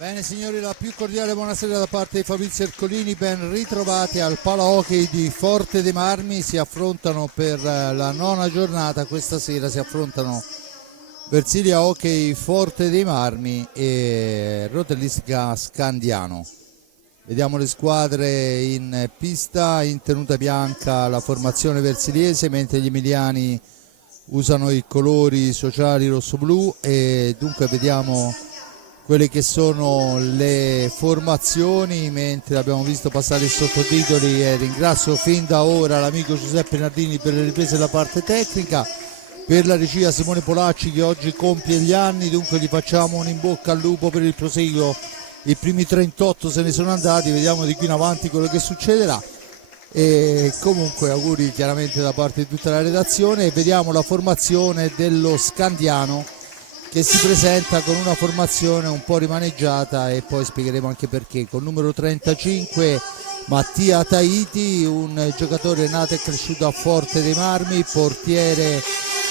Bene signori, la più cordiale buonasera da parte di Fabrizio Ercolini, ben ritrovati al Pala Hockey di Forte dei Marmi. Si affrontano per la nona giornata, questa sera si affrontano Versilia Hockey Forte dei Marmi e Rotellistica Scandiano. Vediamo le squadre in pista, in tenuta bianca la formazione versiliese, mentre gli emiliani usano i colori sociali rosso-blu, e dunque vediamo quelle che sono le formazioni mentre abbiamo visto passare i sottotitoli, e ringrazio fin da ora l'amico Giuseppe Nardini per le riprese della parte tecnica, per la regia Simone Polacci che oggi compie gli anni, dunque gli facciamo un in bocca al lupo per il proseguo. I primi 38 se ne sono andati, vediamo di qui in avanti quello che succederà, e comunque auguri chiaramente da parte di tutta la redazione. E vediamo la formazione dello Scandiano, che si presenta con una formazione un po' rimaneggiata e poi spiegheremo anche perché. Con numero 35 Mattia Tahiti, un giocatore nato e cresciuto a Forte dei Marmi, portiere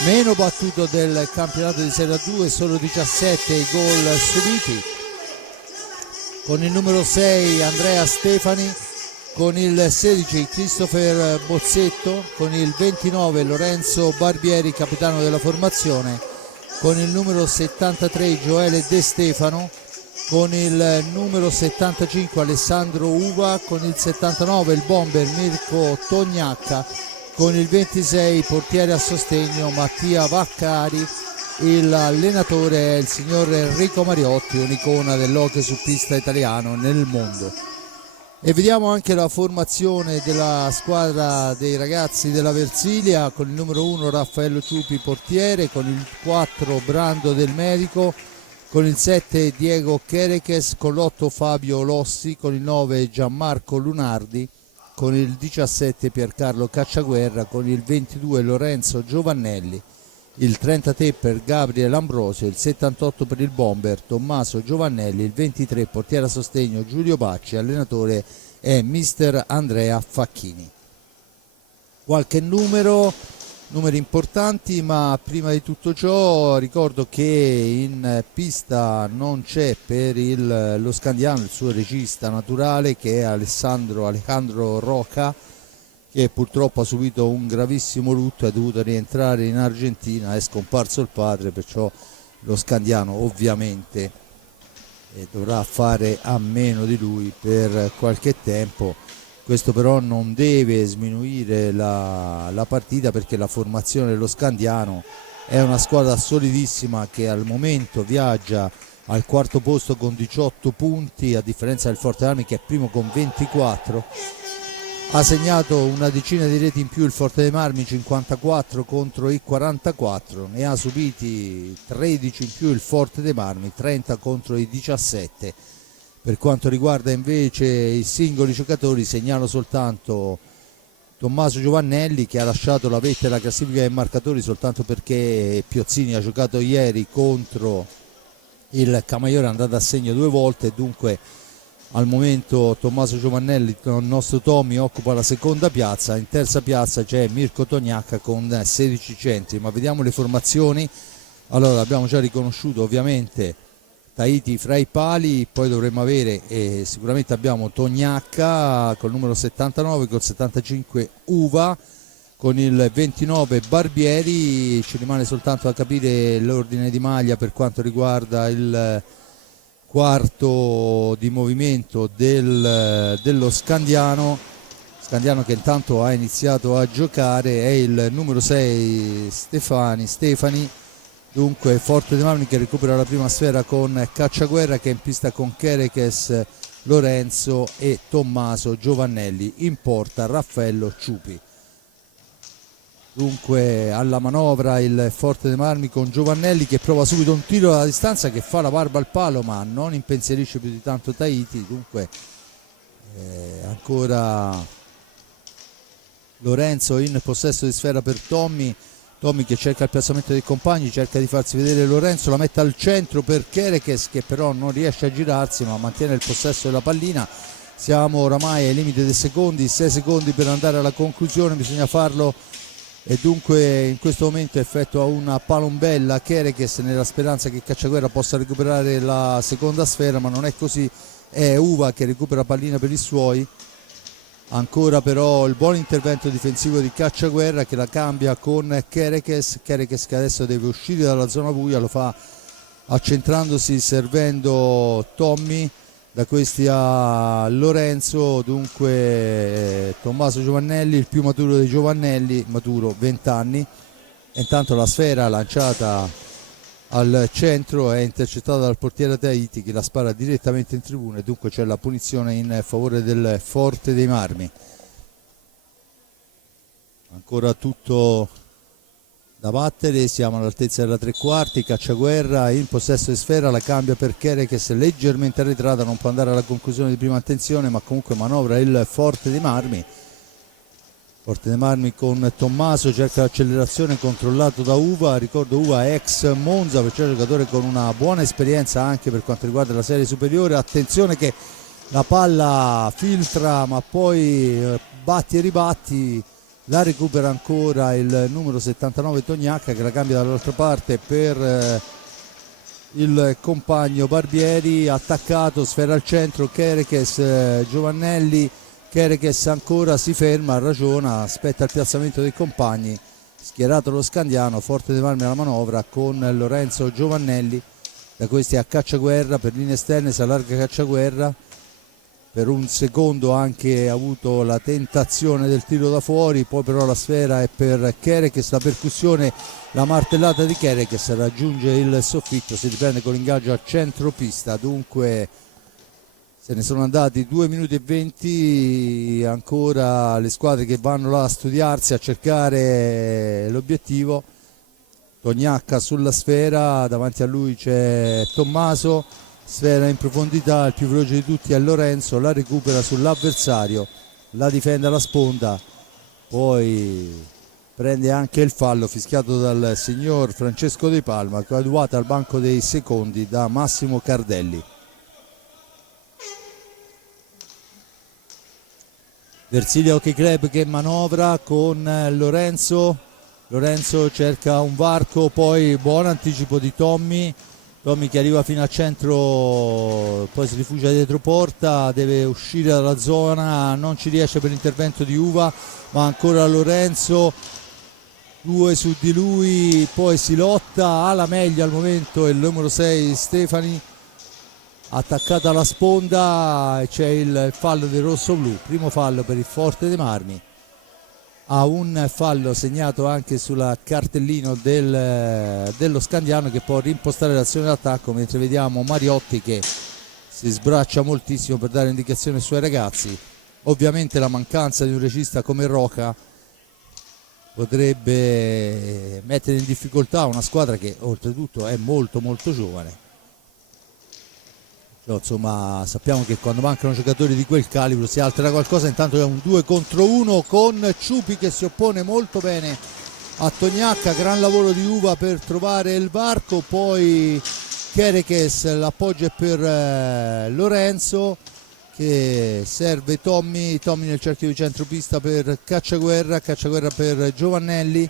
meno battuto del campionato di Serie A2, solo 17 i gol subiti. Con il numero 6 Andrea Stefani, con il 16 Christopher Bozzetto, con il 29 Lorenzo Barbieri, capitano della formazione, con il numero 73 Gioele De Stefano, con il numero 75 Alessandro Uva, con il 79 il bomber Mirko Tognacca, con il 26 portiere a sostegno Mattia Vaccari. L'allenatore è il signor Enrico Mariotti, un'icona dell'hockey su pista italiano nel mondo. E vediamo anche la formazione della squadra dei ragazzi della Versilia, con il numero 1 Raffaello Ciupi portiere, con il 4 Brando Del Medico, con il 7 Diego Chereches, con l'8 Fabio Lossi, con il 9 Gianmarco Lunardi, con il 17 Piercarlo Cacciaguerra, con il 22 Lorenzo Giovannelli, il 33 per Gabriele Ambrosio, il 78 per il bomber Tommaso Giovannelli, il 23 portiere a sostegno Giulio Bacci, allenatore è mister Andrea Facchini. Qualche numeri importanti, ma prima di tutto ciò ricordo che in pista non c'è per lo Scandiano il suo regista naturale, che è Alejandro Roca, che purtroppo ha subito un gravissimo lutto, è dovuto rientrare in Argentina, è scomparso il padre, perciò lo Scandiano ovviamente dovrà fare a meno di lui per qualche tempo. Questo però non deve sminuire la partita, perché la formazione dello Scandiano è una squadra solidissima che al momento viaggia al quarto posto con 18 punti, a differenza del Forte Armi che è primo con 24. Ha segnato una decina di reti in più il Forte dei Marmi, 54 contro i 44, ne ha subiti 13 in più il Forte dei Marmi, 30 contro i 17. Per quanto riguarda invece i singoli giocatori, segnalo soltanto Tommaso Giovannelli, che ha lasciato la vetta della classifica dei marcatori soltanto perché Piozzini ha giocato ieri contro il Camaiore, è andato a segno 2 volte, e dunque al momento Tommaso Giovannelli, il nostro Tommy, occupa la seconda piazza. In terza piazza c'è Mirko Tognacca con 16 centri. Ma vediamo le formazioni. Allora, abbiamo già riconosciuto ovviamente Tahiti fra i pali, poi dovremmo avere sicuramente abbiamo Tognacca col numero 79, col 75 Uva, con il 29 Barbieri. Ci rimane soltanto da capire l'ordine di maglia per quanto riguarda il quarto di movimento dello Scandiano che intanto ha iniziato a giocare. È il numero 6 Stefani. Dunque Forte dei Marmi che recupera la prima sfera con Cacciaguerra, che è in pista con Chereches, Lorenzo e Tommaso Giovannelli. In porta Raffaello Ciupi. Dunque alla manovra il Forte dei Marmi con Giovannelli, che prova subito un tiro da distanza che fa la barba al palo, ma non impensierisce più di tanto Tahiti. Dunque ancora Lorenzo in possesso di sfera per Tommy che cerca il piazzamento dei compagni, cerca di farsi vedere Lorenzo, la mette al centro per Chereches, che però non riesce a girarsi ma mantiene il possesso della pallina. Siamo oramai ai limiti dei secondi, 6 secondi per andare alla conclusione, bisogna farlo e dunque in questo momento effettua una palombella Kerekes nella speranza che Cacciaguerra possa recuperare la seconda sfera, ma non è così, è Uva che recupera pallina per i suoi. Ancora però il buon intervento difensivo di Cacciaguerra che la cambia con Kerekes che adesso deve uscire dalla zona buia, lo fa accentrandosi, servendo Tommy. Da questi a Lorenzo, dunque Tommaso Giovannelli, il più maturo dei Giovannelli, maturo 20 anni. E intanto la sfera lanciata al centro è intercettata dal portiere Tahiti che la spara direttamente in tribuna e dunque c'è la punizione in favore del Forte dei Marmi. Ancora tutto da battere, siamo all'altezza della tre quarti. Cacciaguerra in possesso di sfera, la cambia per Kerekes leggermente arretrata, non può andare alla conclusione di prima attenzione, ma comunque manovra il Forte dei Marmi. Forte dei Marmi con Tommaso, cerca l'accelerazione, controllato da Uva. Ricordo Uva ex Monza, perciò giocatore con una buona esperienza anche per quanto riguarda la serie superiore. Attenzione che la palla filtra ma poi batti e ribatti. La recupera ancora il numero 79 Tognacca che la cambia dall'altra parte per il compagno Barbieri. Attaccato, sfera al centro, Kerekes, Giovannelli. Kerekes ancora si ferma, ragiona, aspetta il piazzamento dei compagni. Schierato lo Scandiano, Forte dei Marmi alla manovra con Lorenzo Giovannelli. Da questi a Cacciaguerra, per linee esterne si allarga Cacciaguerra. Per un secondo anche ha avuto la tentazione del tiro da fuori, poi però la sfera è per Kerekes, la percussione, la martellata di Kerekes raggiunge il soffitto, si riprende con l'ingaggio a centropista, dunque se ne sono andati 2 minuti e 20, ancora le squadre che vanno là a studiarsi, a cercare l'obiettivo. Tognacca sulla sfera, davanti a lui c'è Tommaso. Sfera in profondità, il più veloce di tutti è Lorenzo, la recupera sull'avversario, la difende alla sponda, poi prende anche il fallo fischiato dal signor Francesco De Palma, coadiuvato al banco dei secondi da Massimo Cardelli. Versilia Hockey Club che manovra con Lorenzo cerca un varco, poi buon anticipo di Tommy che arriva fino al centro, poi si rifugia dietro porta, deve uscire dalla zona, non ci riesce per l'intervento di Uva, ma ancora Lorenzo, 2 su di lui, poi si lotta, ha la meglio al momento il numero 6 Stefani, attaccata alla sponda, c'è il fallo del rosso-blu, primo fallo per il Forte dei Marmi. Ha un fallo segnato anche sulla cartellino dello Scandiano che può rimpostare l'azione d'attacco, mentre vediamo Mariotti che si sbraccia moltissimo per dare indicazioni ai suoi ragazzi. Ovviamente la mancanza di un regista come Roca potrebbe mettere in difficoltà una squadra che oltretutto è molto molto giovane. Insomma, sappiamo che quando mancano giocatori di quel calibro si altera qualcosa. Intanto è un 2 contro 1 con Ciupi che si oppone molto bene a Tognacca, gran lavoro di Uva per trovare il varco, poi Kerekes, l'appoggio è per Lorenzo che serve Tommy nel cerchio di centropista per Cacciaguerra per Giovannelli,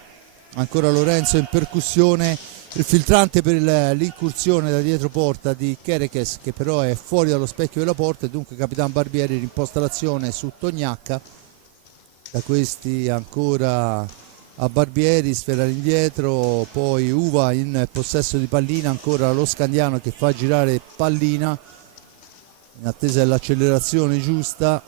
ancora Lorenzo in percussione, il filtrante per l'incursione da dietro porta di Kerekes che però è fuori dallo specchio della porta e dunque Capitan Barbieri rimposta l'azione su Tognacca. Da questi ancora a Barbieri, sfera all'indietro, poi Uva in possesso di pallina, ancora lo Scandiano che fa girare pallina in attesa dell'accelerazione giusta,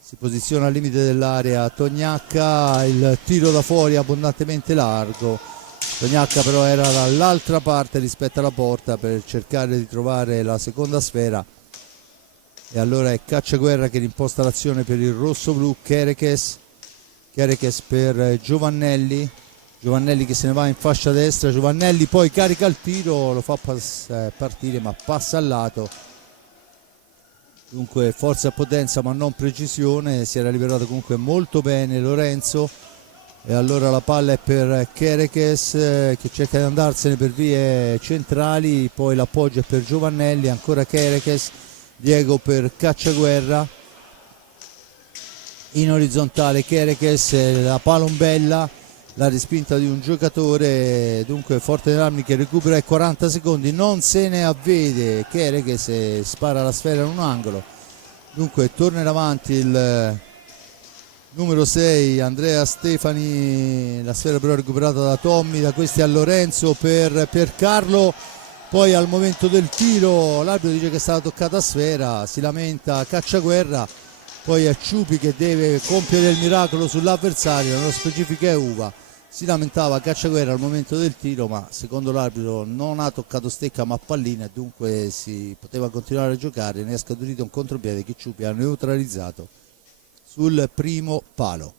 si posiziona al limite dell'area Tognacca, il tiro da fuori abbondantemente largo. Tognacca però era dall'altra parte rispetto alla porta per cercare di trovare la seconda sfera e allora è Cacciaguerra che rimposta l'azione per il rosso-blu. Kerekes per Giovannelli che se ne va in fascia destra, Giovannelli poi carica il tiro, lo fa partire ma passa al lato, dunque forza e potenza ma non precisione. Si era liberato comunque molto bene Lorenzo e allora la palla è per Kerekes che cerca di andarsene per vie centrali, poi l'appoggio è per Giovannelli, ancora Kerekes, Diego per Cacciaguerra in orizzontale, Kerekes, la palombella la respinta di un giocatore. Dunque Forte dei Marmi che recupera i 40 secondi, non se ne avvede Chere che se spara la sfera in un angolo. Dunque torna in avanti il numero 6 Andrea Stefani, la sfera però recuperata da Tommy, da questi a Lorenzo per Carlo. Poi al momento del tiro l'arbitro dice che è stata toccata sfera, si lamenta Cacciaguerra, poi è Ciupi che deve compiere il miracolo sull'avversario, nello specifico è Uva. Si lamentava Cacciaguerra al momento del tiro, ma secondo l'arbitro non ha toccato stecca ma pallina e dunque si poteva continuare a giocare. Ne è scaturito un contropiede che Ciupi ha neutralizzato sul primo palo.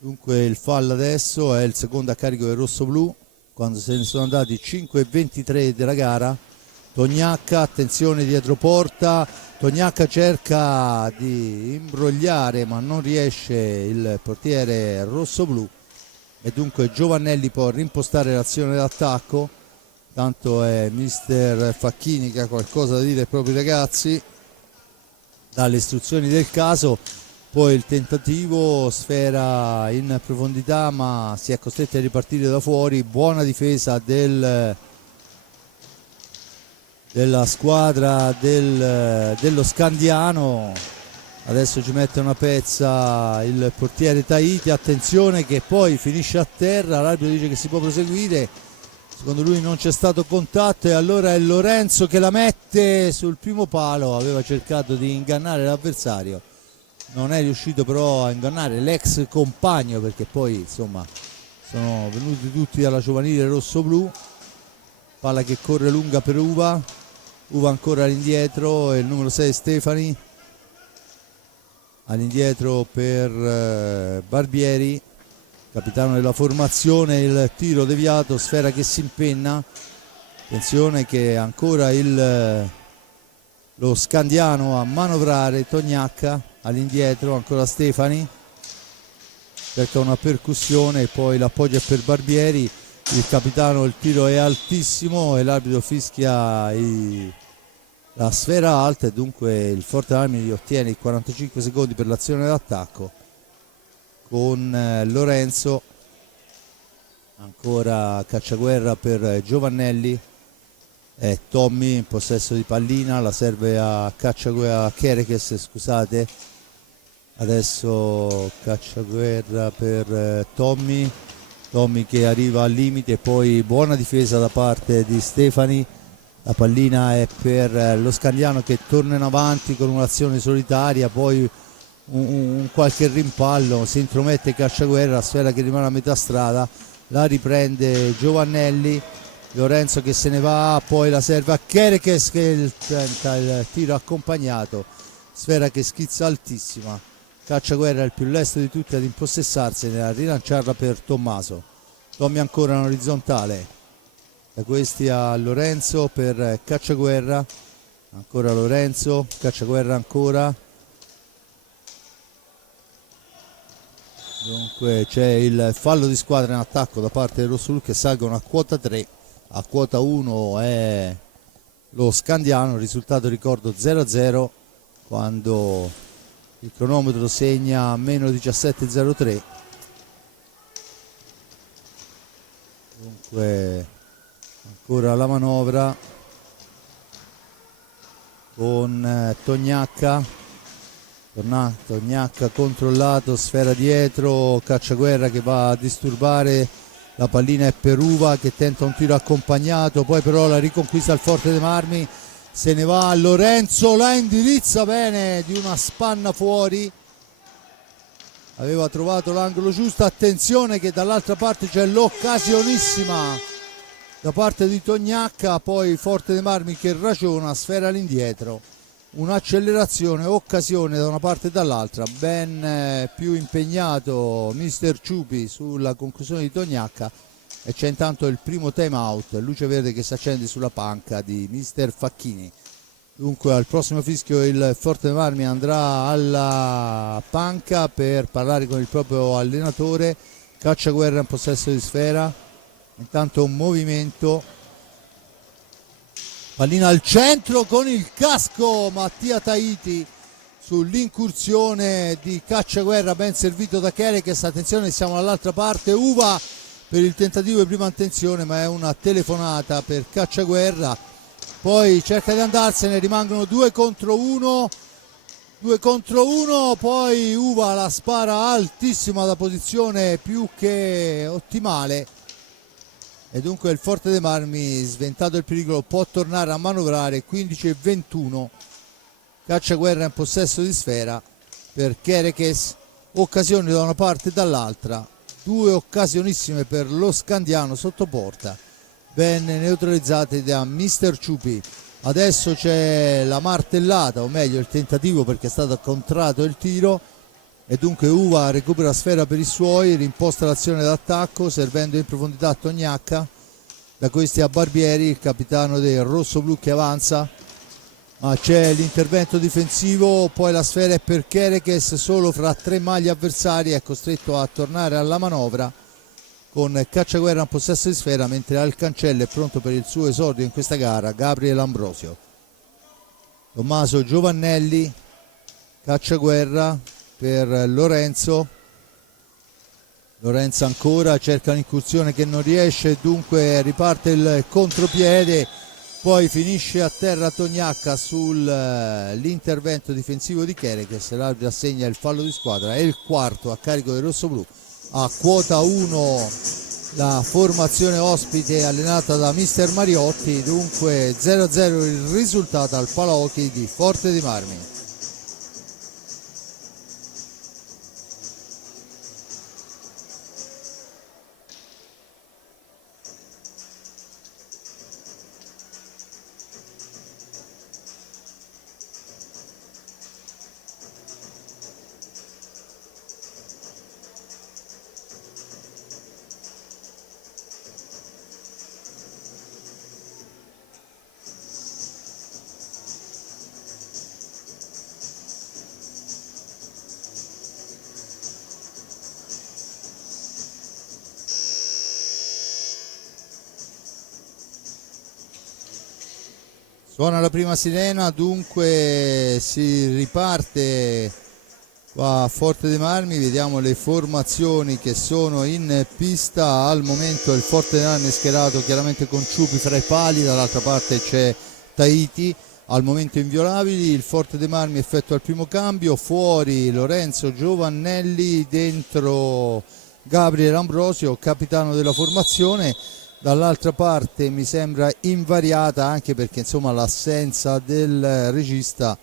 Dunque il fallo adesso è il secondo a carico del rossoblu, quando se ne sono andati 5:23 della gara. Tognacca, attenzione dietro porta, Tognacca cerca di imbrogliare ma non riesce il portiere rossoblu e dunque Giovannelli può rimpostare l'azione d'attacco. Tanto è mister Facchini che ha qualcosa da dire ai propri ragazzi, dalle istruzioni del caso. Poi il tentativo, sfera in profondità ma si è costretti a ripartire da fuori. Buona difesa della squadra dello Scandiano. Adesso ci mette una pezza il portiere Tahiti, attenzione che poi finisce a terra, l'arbitro dice che si può proseguire, secondo lui non c'è stato contatto e allora è Lorenzo che la mette sul primo palo. Aveva cercato di ingannare l'avversario, non è riuscito però a ingannare l'ex compagno, perché poi insomma sono venuti tutti dalla giovanile rossoblu. Palla che corre lunga per Uva ancora all'indietro e il numero 6 Stefani all'indietro per Barbieri, capitano della formazione. Il tiro deviato, sfera che si impenna, attenzione che ancora lo Scandiano a manovrare. Tognacca all'indietro, ancora Stefani, cerca una percussione e poi l'appoggio è per Barbieri. Il capitano, il tiro è altissimo e l'arbitro fischia la sfera alta e dunque il Forte Armi ottiene i 45 secondi per l'azione d'attacco con Lorenzo, ancora Cacciaguerra per Giovannelli e Tommy in possesso di pallina, la serve a Cacciaguerra, a Kerekes, scusate. Adesso Cacciaguerra per Tommy che arriva al limite, poi buona difesa da parte di Stefani. La pallina è per lo Scandiano che torna in avanti con un'azione solitaria, poi un qualche rimpallo, si intromette Cacciaguerra, sfera che rimane a metà strada, la riprende Giovannelli, Lorenzo che se ne va, poi la serve a Kerekes che tenta il tiro accompagnato, sfera che schizza altissima. Cacciaguerra è il più lesto di tutti ad impossessarsene, a rilanciarla per Tommaso. Tommy ancora in orizzontale, da questi a Lorenzo per Cacciaguerra, ancora Lorenzo, Cacciaguerra ancora. Dunque c'è il fallo di squadra in attacco da parte del rossoblu che salgono a quota 3, a quota 1 è lo Scandiano, risultato ricordo 0-0 quando il cronometro segna meno 17:03. Dunque ancora la manovra con Tognacca controllato, sfera dietro, Cacciaguerra che va a disturbare, la pallina è per Uva che tenta un tiro accompagnato, poi però la riconquista il Forte dei Marmi, se ne va Lorenzo, la indirizza bene di una spanna fuori, aveva trovato l'angolo giusto. Attenzione che dall'altra parte c'è l'occasionissima da parte di Tognacca, poi Forte dei Marmi che ragiona, sfera all'indietro, un'accelerazione, occasione da una parte e dall'altra, ben più impegnato mister Ciupi sulla conclusione di Tognacca e c'è intanto il primo time out, luce verde che si accende sulla panca di mister Facchini. Dunque al prossimo fischio il Forte dei Marmi andrà alla panca per parlare con il proprio allenatore. Cacciaguerra in possesso di sfera, intanto un movimento, pallina al centro con il casco, Mattia Tahiti sull'incursione di Cacciaguerra, ben servito da Kerekes. Attenzione, siamo dall'altra parte, Uva per il tentativo di prima attenzione, ma è una telefonata per Cacciaguerra, poi cerca di andarsene, rimangono 2 contro 1, poi Uva la spara altissima da posizione più che ottimale e dunque il Forte dei Marmi, sventato il pericolo, può tornare a manovrare. 15-21, Cacciaguerra in possesso di sfera per Kerekes, occasioni da una parte e dall'altra, 2 occasionissime per lo Scandiano sotto porta, ben neutralizzate da Mr. Ciupi. Adesso c'è la martellata, o meglio il tentativo, perché è stato contratto il tiro, e dunque Uva recupera sfera per i suoi, rimposta l'azione d'attacco servendo in profondità Tognacca, da questi a Barbieri, il capitano del rossoblu, che avanza, ma c'è l'intervento difensivo, poi la sfera è per Kerekes solo fra 3 maglie avversari, è costretto a tornare alla manovra con Cacciaguerra in possesso di sfera, mentre al cancello è pronto per il suo esordio in questa gara Gabriele Ambrosio. Tommaso Giovannelli, Cacciaguerra per Lorenzo ancora, cerca l'incursione che non riesce, dunque riparte il contropiede, poi finisce a terra Tognacca sull'intervento difensivo di Kerekes. L'arbitro assegna il fallo di squadra, è il quarto a carico del rossoblu. A quota 1 la formazione ospite allenata da mister Mariotti, dunque 0-0 il risultato al Palahockey di Forte dei Marmi. Suona la prima sirena, dunque si riparte qua a Forte dei Marmi. Vediamo le formazioni che sono in pista. Al momento il Forte dei Marmi è schierato chiaramente con Ciupi fra i pali, dall'altra parte c'è Tahiti, al momento inviolabili. Il Forte dei Marmi effettua il primo cambio, fuori Lorenzo Giovannelli, dentro Gabriele Ambrosio, capitano della formazione. Dall'altra parte mi sembra invariata, anche perché insomma l'assenza del regista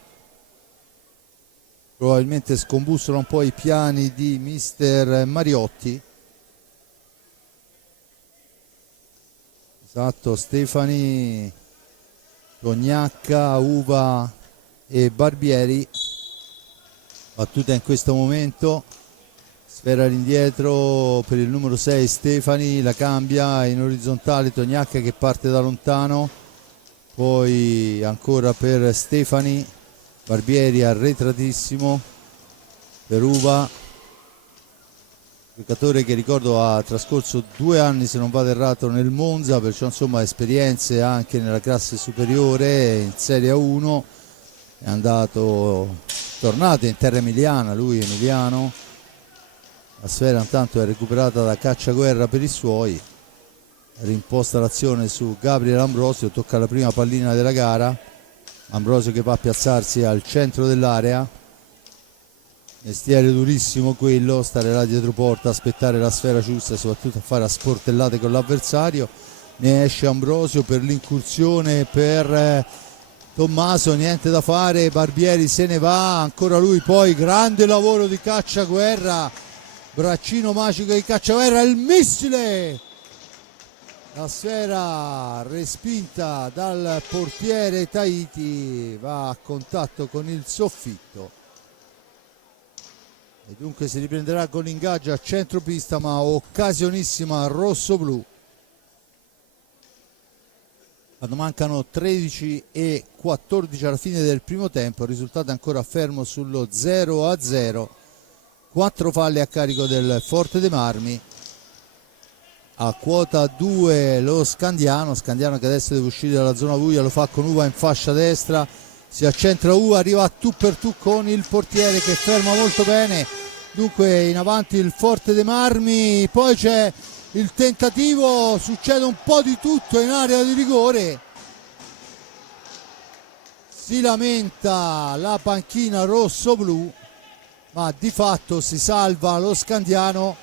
probabilmente scombussola un po' i piani di mister Mariotti. Esatto, Stefani, Tognacca, Uva e Barbieri. Battuta in questo momento, sfera all'indietro per il numero 6 Stefani, la cambia in orizzontale Tognacca che parte da lontano, poi ancora per Stefani, Barbieri arretratissimo per Uva, giocatore che ricordo ha trascorso 2 anni se non vado errato nel Monza, perciò insomma esperienze anche nella classe superiore in Serie A1, è tornato in terra emiliana, lui emiliano. La sfera intanto è recuperata da Cacciaguerra per i suoi, rimposta l'azione su Gabriele Ambrosio, tocca la prima pallina della gara, Ambrosio che va a piazzarsi al centro dell'area, mestiere durissimo quello, stare là dietro porta, aspettare la sfera giusta e soprattutto a fare a sportellate con l'avversario. Ne esce Ambrosio per l'incursione per Tommaso, niente da fare, Barbieri se ne va, ancora lui, poi grande lavoro di Cacciaguerra, braccino magico di Cacciaguerra, il missile, la sfera respinta dal portiere Tahiti, va a contatto con il soffitto e dunque si riprenderà con l'ingaggio a centropista, ma occasionissima rossoblu quando mancano 13 e 14 alla fine del primo tempo. Il risultato è ancora fermo sullo 0-0. 4 falli a carico del Forte dei Marmi. A quota 2 lo Scandiano che adesso deve uscire dalla zona buia, lo fa con Uva in fascia destra, si accentra Uva, arriva a tu per tu con il portiere che ferma molto bene, dunque in avanti il Forte dei Marmi, poi c'è il tentativo, succede un po' di tutto in area di rigore, si lamenta la panchina rosso-blu, ma di fatto si salva lo Scandiano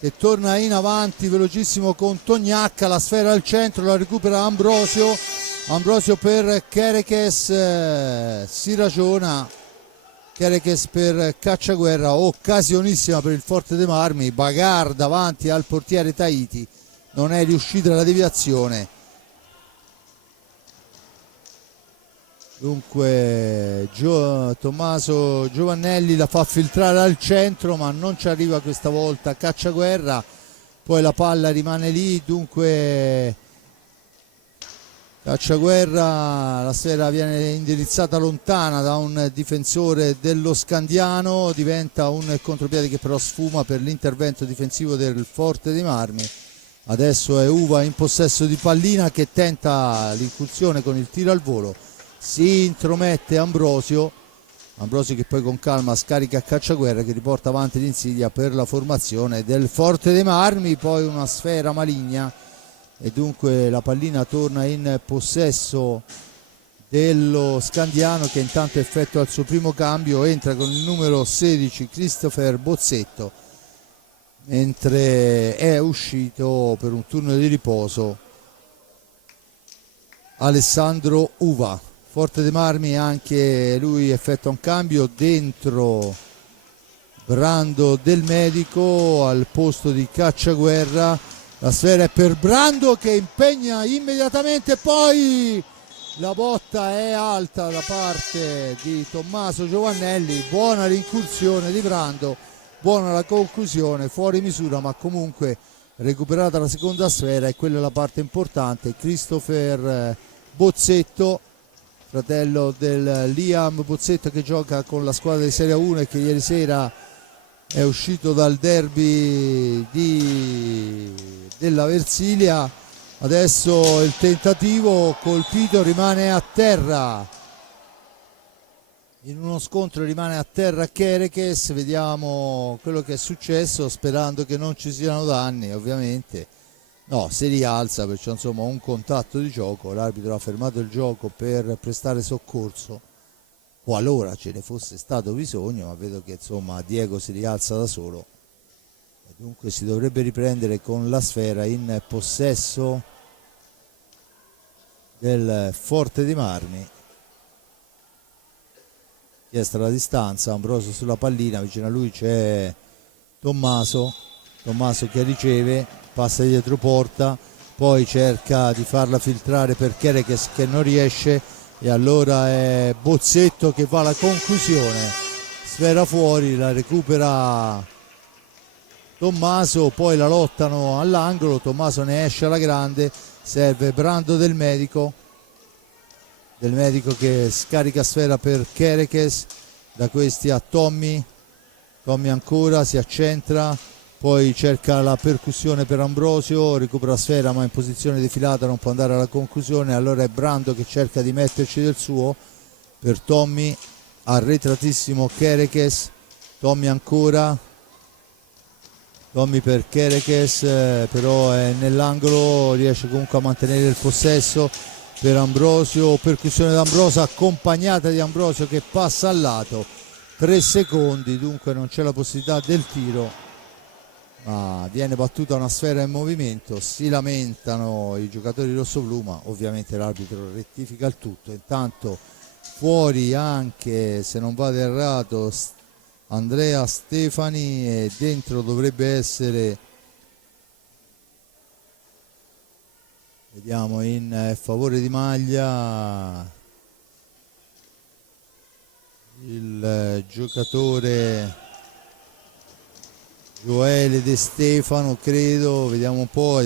che torna in avanti velocissimo con Tognacca, la sfera al centro, la recupera Ambrosio per Kerekes, si ragiona, Kerekes per Cacciaguerra, occasionissima per il Forte dei Marmi, bagarre davanti al portiere Tahiti, non è riuscita la deviazione. Dunque Tommaso Giovannelli la fa filtrare al centro, ma non ci arriva questa volta Cacciaguerra, poi la palla rimane lì, dunque Cacciaguerra, la sfera viene indirizzata lontana da un difensore dello Scandiano, diventa un contropiede che però sfuma per l'intervento difensivo del Forte dei Marmi. Adesso è Uva in possesso di pallina che tenta l'incursione con il tiro al volo, si intromette Ambrosio che poi con calma scarica Cacciaguerra che riporta avanti l'Insidia per la formazione del Forte dei Marmi, poi una sfera maligna e dunque la pallina torna in possesso dello Scandiano che intanto effettua il suo primo cambio, entra con il numero 16 Christopher Bozzetto, mentre è uscito per un turno di riposo Alessandro Uva. Forte dei Marmi anche lui effettua un cambio, dentro Brando del Medico al posto di Cacciaguerra, la sfera è per Brando che impegna immediatamente, poi la botta è alta da parte di Tommaso Giovannelli, buona l'incursione di Brando, buona la conclusione, fuori misura ma comunque recuperata la seconda sfera e quella è la parte importante. Christopher Bozzetto, fratello del Liam Bozzetto che gioca con la squadra di Serie 1 e che ieri sera è uscito dal derby della Versilia. Adesso il tentativo colpito, rimane a terra, in uno scontro rimane a terra Kerekes, vediamo quello che è successo sperando che non ci siano danni, ovviamente no, si rialza, perciò insomma un contatto di gioco, l'arbitro ha fermato il gioco per prestare soccorso qualora ce ne fosse stato bisogno, ma vedo che insomma Diego si rialza da solo e dunque si dovrebbe riprendere con la sfera in possesso del Forte dei Marmi. Chiesta la distanza, Ambrosio sulla pallina, vicino a lui c'è Tommaso che riceve, passa dietro porta, poi cerca di farla filtrare per Kerekes che non riesce e allora è Bozzetto che va alla conclusione, sfera fuori, la recupera Tommaso, poi la lottano all'angolo, Tommaso ne esce alla grande, serve Brando del Medico che scarica sfera per Kerekes, da questi a Tommy ancora si accentra, poi cerca la percussione per Ambrosio, recupera la sfera ma in posizione defilata non può andare alla conclusione, allora è Brando che cerca di metterci del suo per Tommy, arretratissimo Kerekes, Tommy ancora, Tommy per Kerekes, però è nell'angolo, riesce comunque a mantenere il possesso per Ambrosio, percussione d'Ambrosio accompagnata di Ambrosio che passa al lato, 3 secondi, dunque non c'è la possibilità del tiro, ma viene battuta una sfera in movimento, si lamentano i giocatori rossoblu, ma ovviamente l'arbitro rettifica il tutto. Intanto fuori anche, se non vado errato, Andrea Stefani e dentro dovrebbe essere, vediamo, in favore di maglia il giocatore Gioele De Stefano, credo, vediamo un po',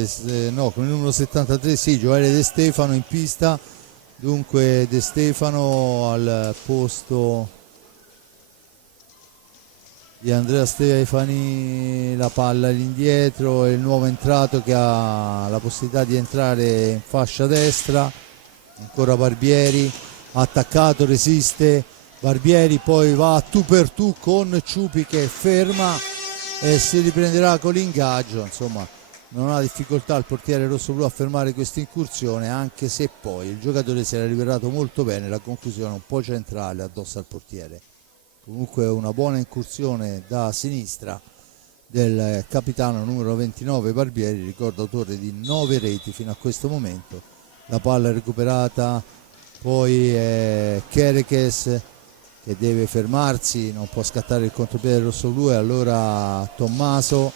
no, con il numero 73, sì, Gioele De Stefano in pista, dunque De Stefano al posto di Andrea Stefani, la palla all'indietro, il nuovo entrato che ha la possibilità di entrare in fascia destra, ancora Barbieri, attaccato, resiste Barbieri, poi va tu per tu con Ciupi che ferma e si riprenderà con l'ingaggio. Insomma, non ha difficoltà il portiere rossoblu a fermare questa incursione, anche se poi il giocatore si era liberato molto bene, la conclusione un po' centrale addosso al portiere. Comunque una buona incursione da sinistra del capitano numero 29 Barbieri, ricordo autore di 9 reti fino a questo momento. La palla recuperata, poi Kerekes che deve fermarsi, non può scattare il contropiede rossoblu, e allora Tommaso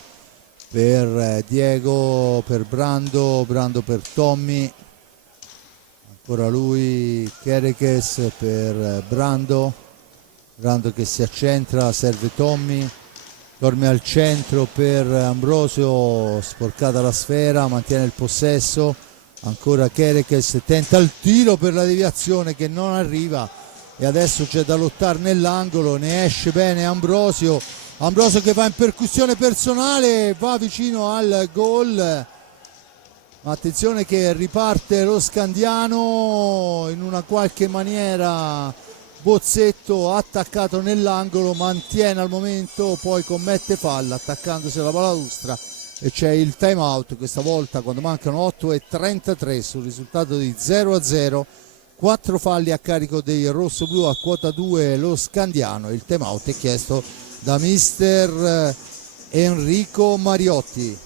per Diego, per Brando per Tommy, ancora lui Kerekes per Brando che si accentra, serve Tommy, dorme al centro per Ambrosio, sporcata la sfera, mantiene il possesso, ancora Kerekes, tenta il tiro per la deviazione che non arriva e adesso c'è da lottare nell'angolo, ne esce bene Ambrosio che va in percussione personale, va vicino al gol, ma attenzione che riparte lo Scandiano in una qualche maniera. Bozzetto attaccato nell'angolo, mantiene al momento, poi commette falla attaccandosi alla balaustra e c'è il time out questa volta quando mancano 8:33 sul risultato di 0-0. 4 falli a carico dei rossoblu, a quota 2 lo Scandiano. Il time out è chiesto da mister Enrico Mariotti.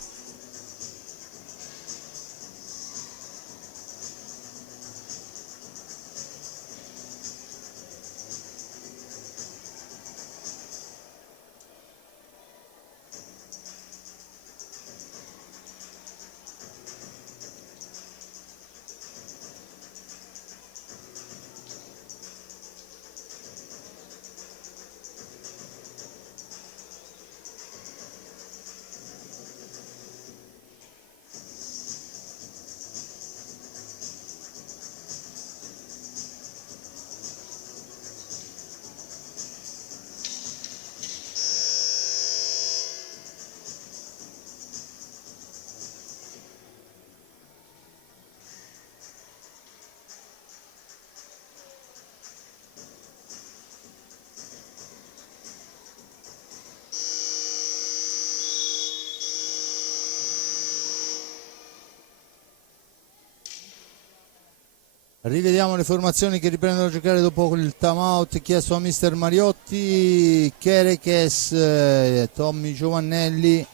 Rivediamo le formazioni che riprendono a giocare dopo il time out chiesto a mister Mariotti. Kerekes, Tommy Giovannelli,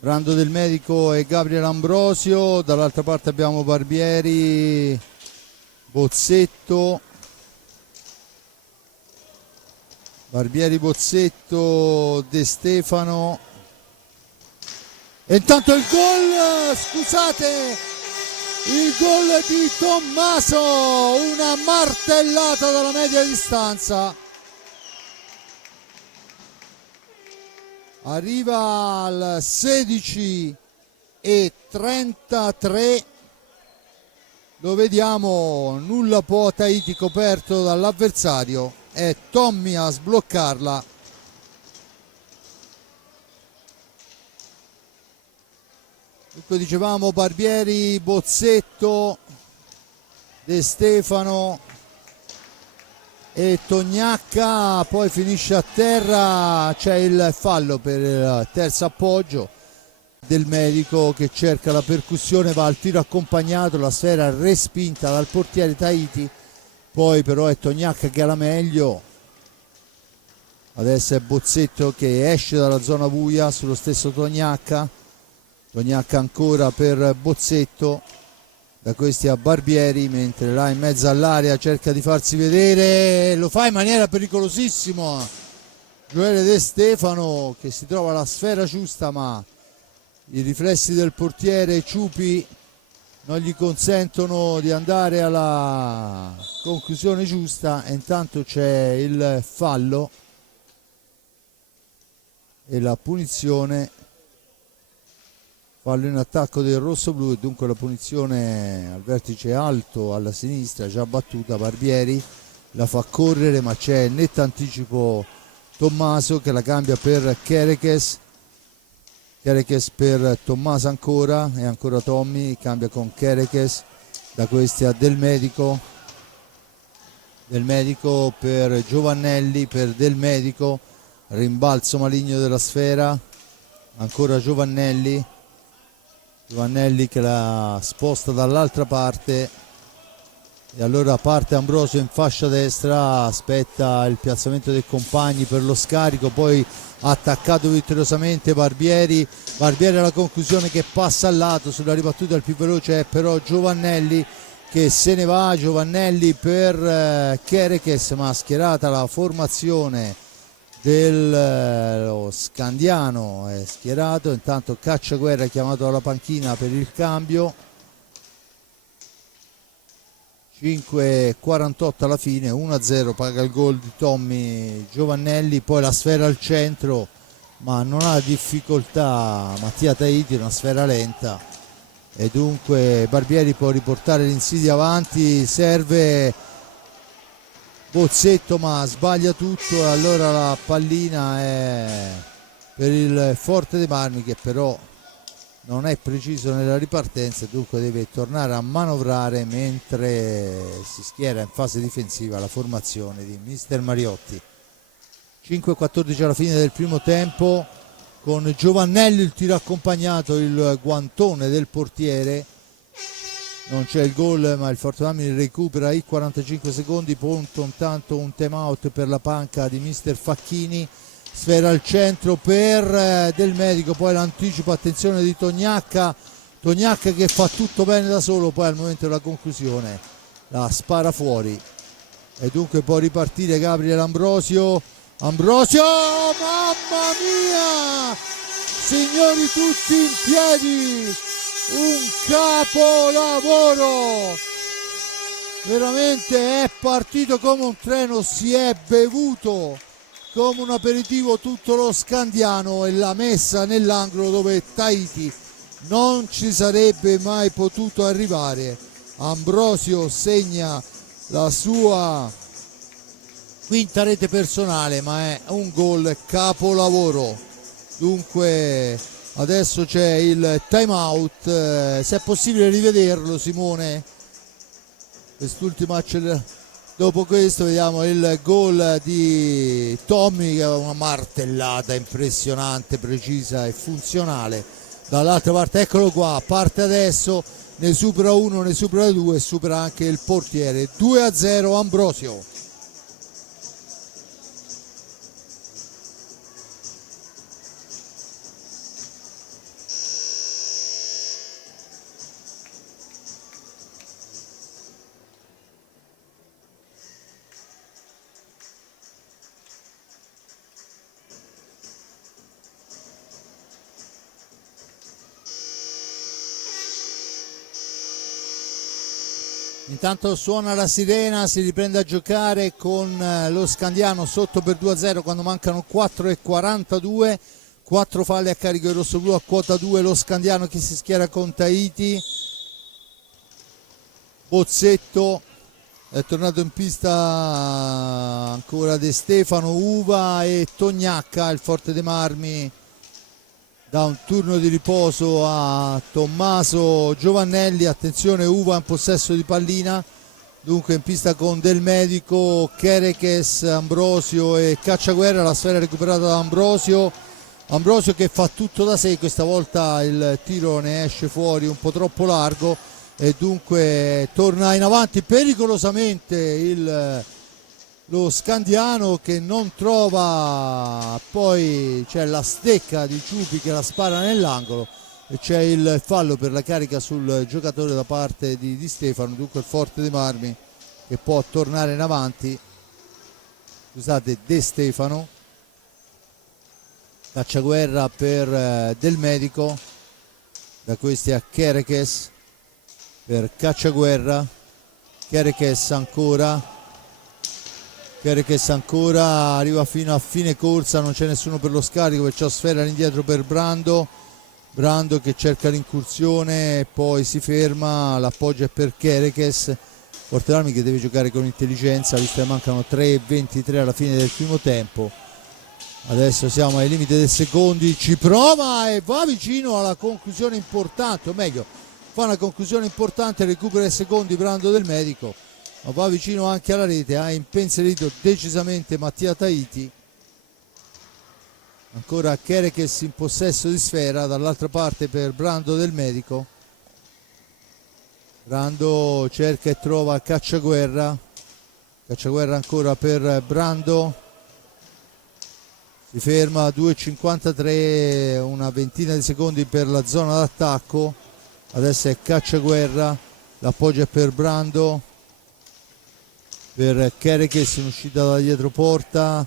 Brando Del Medico e Gabriel Ambrosio. Dall'altra parte abbiamo Barbieri, Bozzetto, De Stefano. E intanto il gol, scusate, il gol di Tommaso, una martellata dalla media distanza, arriva al 16:33, lo vediamo, nulla può Tahiti coperto dall'avversario, è Tommy a sbloccarla. Dunque dicevamo Barbieri, Bozzetto, De Stefano e Tognacca, poi finisce a terra, c'è il fallo per il terzo appoggio. Del Medico che cerca la percussione, va al tiro accompagnato, la sfera respinta dal portiere Tahiti, poi però è Tognacca che ha la meglio. Adesso è Bozzetto che esce dalla zona buia sullo stesso Tognacca ancora per Bozzetto, da questi a Barbieri, mentre là in mezzo all'area cerca di farsi vedere, lo fa in maniera pericolosissima Gioele De Stefano che si trova la sfera giusta, ma i riflessi del portiere Ciupi non gli consentono di andare alla conclusione giusta, e intanto c'è il fallo e la punizione. Fallo in attacco del rossoblu e dunque la punizione al vertice alto alla sinistra già battuta. Barbieri la fa correre, ma c'è netto anticipo Tommaso che la cambia per Kerekes per Tommaso ancora, e ancora Tommy cambia con Kerekes, da questi a Del Medico Del Medico per Giovannelli, per Del Medico, rimbalzo maligno della sfera, ancora Giovannelli che la sposta dall'altra parte e allora parte Ambrosio in fascia destra, aspetta il piazzamento dei compagni per lo scarico, poi attaccato vittoriosamente Barbieri alla conclusione che passa al lato, sulla ribattuta il più veloce è però Giovannelli che se ne va, Giovannelli per Kerekes, ma schierata la formazione dello Scandiano, è schierato, intanto Cacciaguerra è chiamato alla panchina per il cambio. 5:48 alla fine, 1-0, paga il gol di Tommy Giovannelli, poi la sfera al centro, ma non ha difficoltà Mattia Tahiti, una sfera lenta e dunque Barbieri può riportare l'Insidia avanti, serve Bozzetto ma sbaglia tutto e allora la pallina è per il Forte dei Marmi che però non è preciso nella ripartenza e dunque deve tornare a manovrare mentre si schiera in fase difensiva la formazione di Mister Mariotti. 5:14 alla fine del primo tempo, con Giovannelli il tiro accompagnato, il guantone del portiere, non c'è il gol ma il Forte dei Marmi recupera i 45 secondi, punto intanto un time out per la panca di Mister Facchini, sfera al centro per Del Medico, poi l'anticipo, attenzione di Tognacca che fa tutto bene da solo, poi al momento della conclusione la spara fuori e dunque può ripartire Gabriele Ambrosio, mamma mia, signori tutti in piedi, un capolavoro, veramente è partito come un treno, si è bevuto come un aperitivo tutto lo Scandiano e l'ha messa nell'angolo dove Tahiti non ci sarebbe mai potuto arrivare. Ambrosio segna la sua quinta rete personale, ma è un gol capolavoro. Dunque adesso c'è il time out, se è possibile rivederlo Simone, quest'ultima accelerazione. Dopo questo vediamo il gol di Tommy che ha una martellata impressionante, precisa e funzionale. Dall'altra parte, eccolo qua, parte adesso, ne supera uno, ne supera due e supera anche il portiere. 2-0 Ambrosio. Intanto suona la sirena, si riprende a giocare con lo Scandiano sotto per 2-0 quando mancano 4:42, 4 falli a carico del rossoblu, a quota 2 lo Scandiano che si schiera con Tahiti. Bozzetto è tornato in pista ancora De Stefano, Uva e Tognacca, il Forte dei Marmi da un turno di riposo a Tommaso Giovannelli. Attenzione, Uva in possesso di pallina, dunque in pista con Del Medico, Kerekes, Ambrosio e Cacciaguerra, la sfera recuperata da Ambrosio che fa tutto da sé, questa volta il tiro ne esce fuori un po' troppo largo e dunque torna in avanti pericolosamente lo Scandiano che non trova, poi c'è la stecca di Ciupi che la spara nell'angolo e c'è il fallo per la carica sul giocatore da parte di Stefano, dunque il Forte dei Marmi che può tornare in avanti. Scusate, De Stefano, Cacciaguerra per Del Medico, da questi a Kerekes per Cacciaguerra, Kerekes ancora, arriva fino a fine corsa, non c'è nessuno per lo scarico, perciò sfera all'indietro per Brando che cerca l'incursione, poi si ferma, l'appoggio è per Kerekes, Forte Armi che deve giocare con intelligenza visto che mancano 3:23 alla fine del primo tempo. Adesso siamo ai limiti dei secondi, ci prova e va vicino alla conclusione importante, o meglio fa una conclusione importante, recupera i secondi Brando Del Medico. ma va vicino anche alla rete, ha impensierito decisamente Mattia Tahiti. Ancora Kerekes in possesso di sfera, dall'altra parte per Brando del Medico. Brando cerca e trova Cacciaguerra ancora per Brando, si ferma a 2,53, una ventina di secondi per la zona d'attacco. Adesso è Cacciaguerra, l'appoggio è per Brando, per Kerekes in uscita da dietro porta,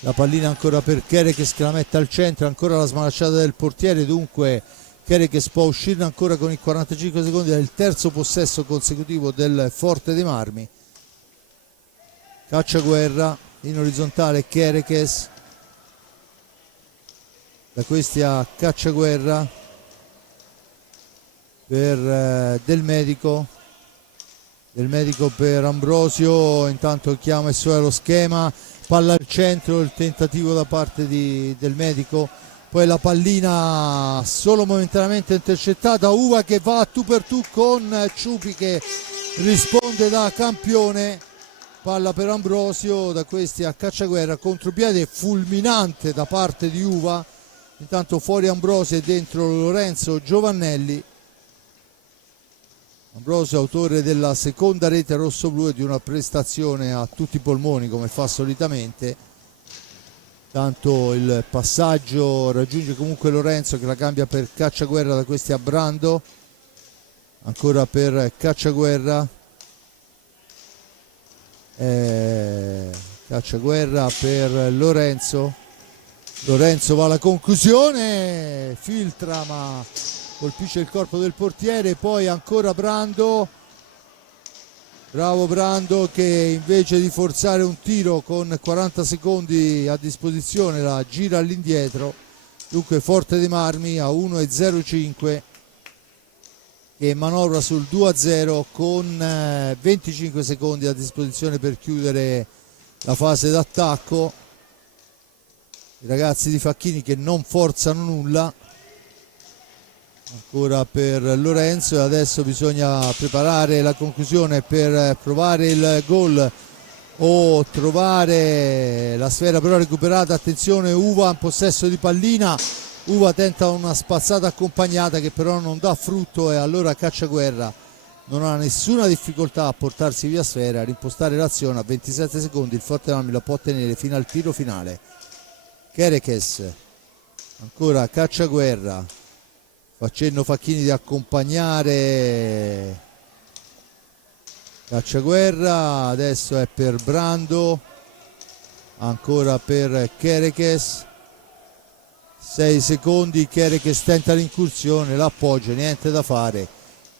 la pallina ancora per Kerekes che la mette al centro, ancora la smanacciata del portiere, dunque Kerekes può uscirne ancora con i 45 secondi del terzo possesso consecutivo del Forte dei Marmi. Cacciaguerra in orizzontale, Kerekes, da questi a Cacciaguerra per Del Medico per Ambrosio, intanto chiama e lo schema, palla al centro, il tentativo da parte Del Medico, poi la pallina solo momentaneamente intercettata, Uva che va a tu per tu con Ciupi che risponde da campione, palla per Ambrosio, da questi a Cacciaguerra, contropiede fulminante da parte di Uva, intanto fuori Ambrosio e dentro Lorenzo Giovannelli. Ambrosio, autore della seconda rete rossoblu e di una prestazione a tutti i polmoni come fa solitamente. Tanto il passaggio raggiunge comunque Lorenzo che la cambia per Cacciaguerra, da questi a Brando, ancora per Cacciaguerra, Cacciaguerra per Lorenzo va alla conclusione, filtra ma colpisce il corpo del portiere, poi ancora Brando, bravo Brando che invece di forzare un tiro con 40 secondi a disposizione la gira all'indietro. Dunque Forte dei Marmi a 1,05 che manovra sul 2-0 con 25 secondi a disposizione per chiudere la fase d'attacco. I ragazzi di Facchini che non forzano nulla, ancora per Lorenzo, e adesso bisogna preparare la conclusione per provare il gol o trovare la sfera però recuperata. Attenzione, Uva in possesso di pallina, Uva tenta una spazzata accompagnata che però non dà frutto e allora Cacciaguerra non ha nessuna difficoltà a portarsi via sfera, a rimpostare l'azione. A 27 secondi il Forte Marmi la può tenere fino al tiro finale. Kerekes, ancora Cacciaguerra, facendo Facchini di accompagnare Cacciaguerra, adesso è per Brando, ancora per Kerekes, 6 secondi, Kerekes tenta l'incursione, l'appoggia, niente da fare,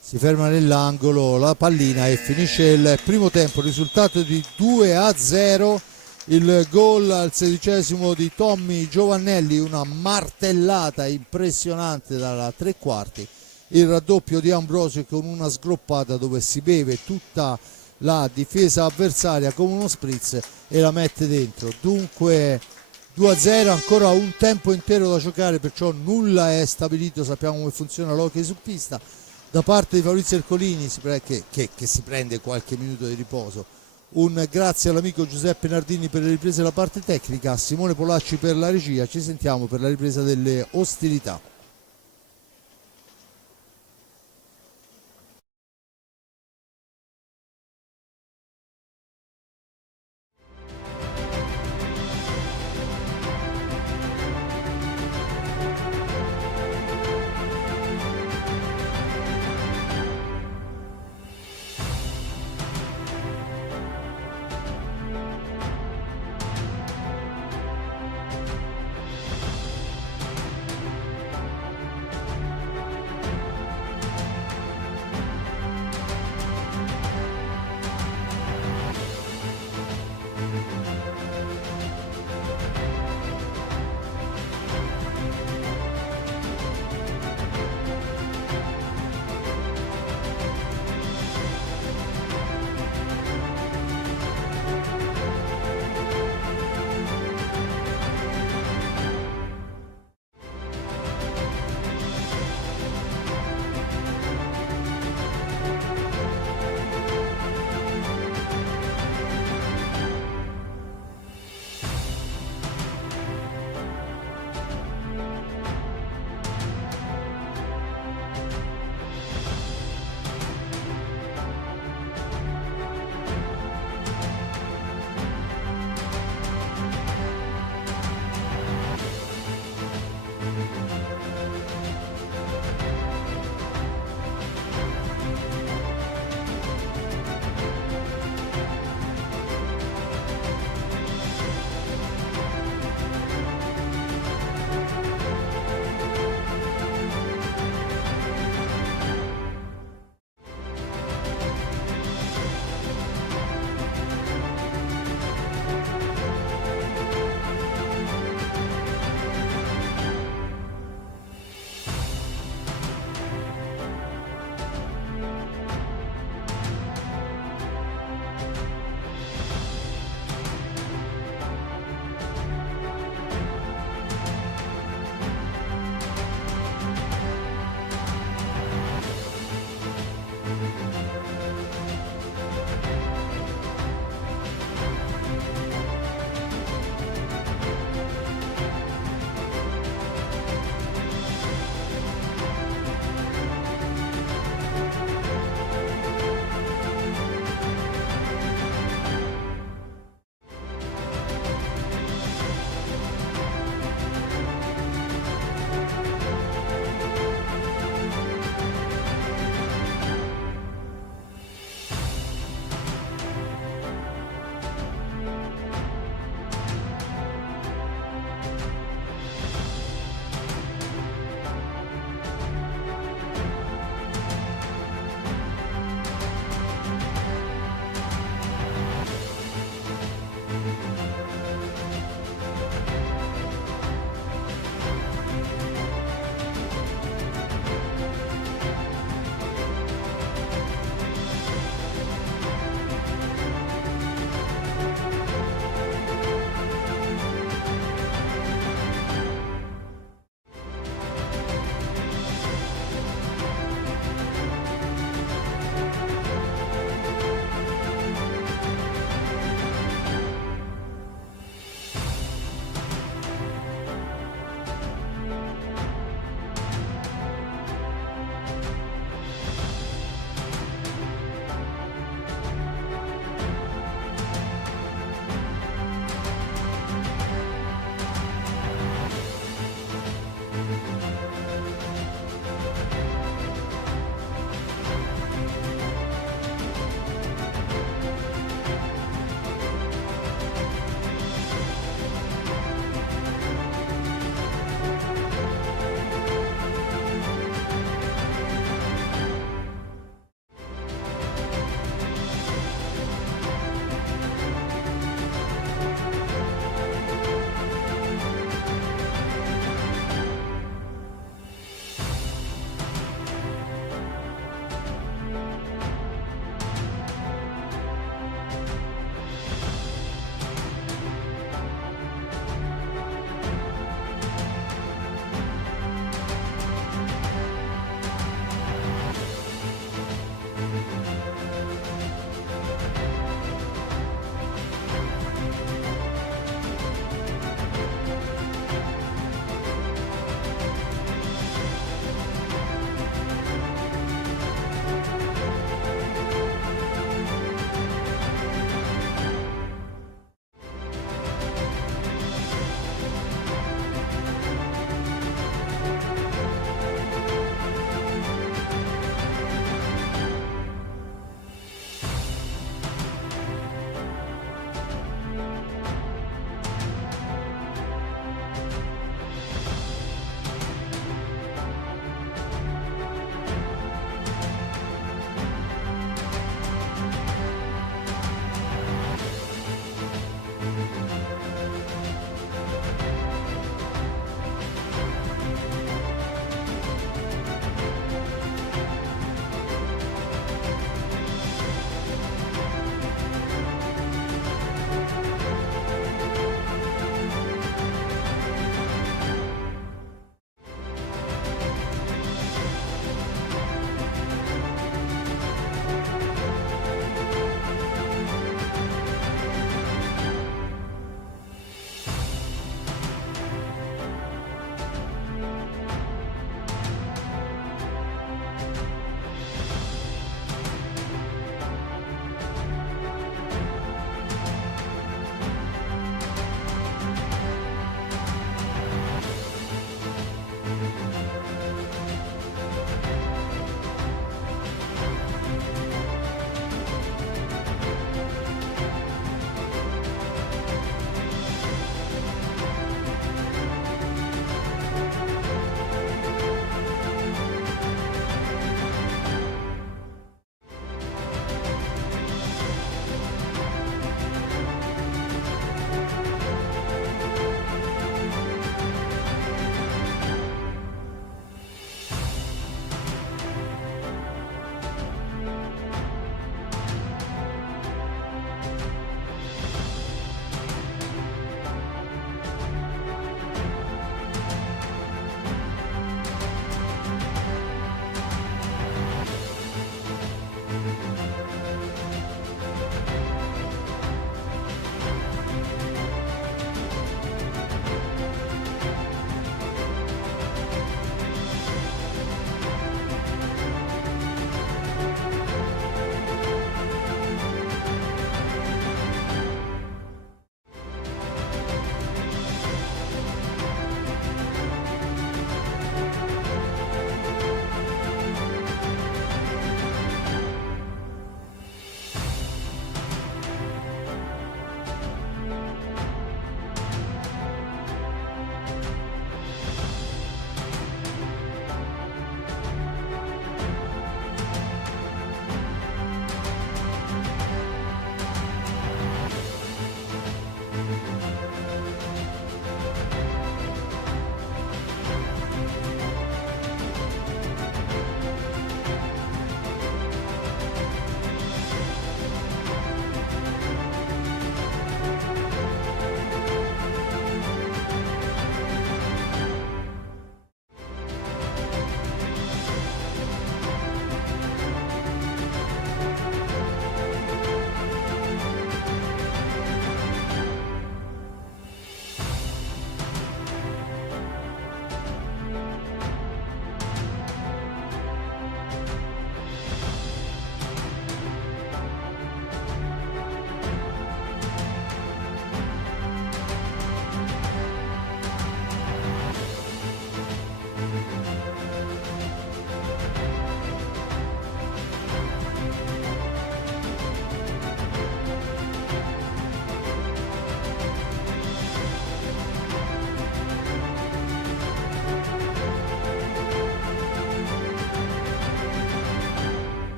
si ferma nell'angolo la pallina e finisce il primo tempo, risultato di 2-0. Il gol al 16° di Tommy Giovannelli, una martellata impressionante dalla tre quarti, il raddoppio di Ambrosio con una sgroppata dove si beve tutta la difesa avversaria come uno spritz e la mette dentro. Dunque 2-0, ancora un tempo intero da giocare, perciò nulla è stabilito, sappiamo come funziona l'hockey su pista. Da parte di Fabrizio Ercolini che si prende qualche minuto di riposo. Un grazie all'amico Giuseppe Nardini per le riprese della parte tecnica, a Simone Polacci per la regia. Ci sentiamo per la ripresa delle ostilità.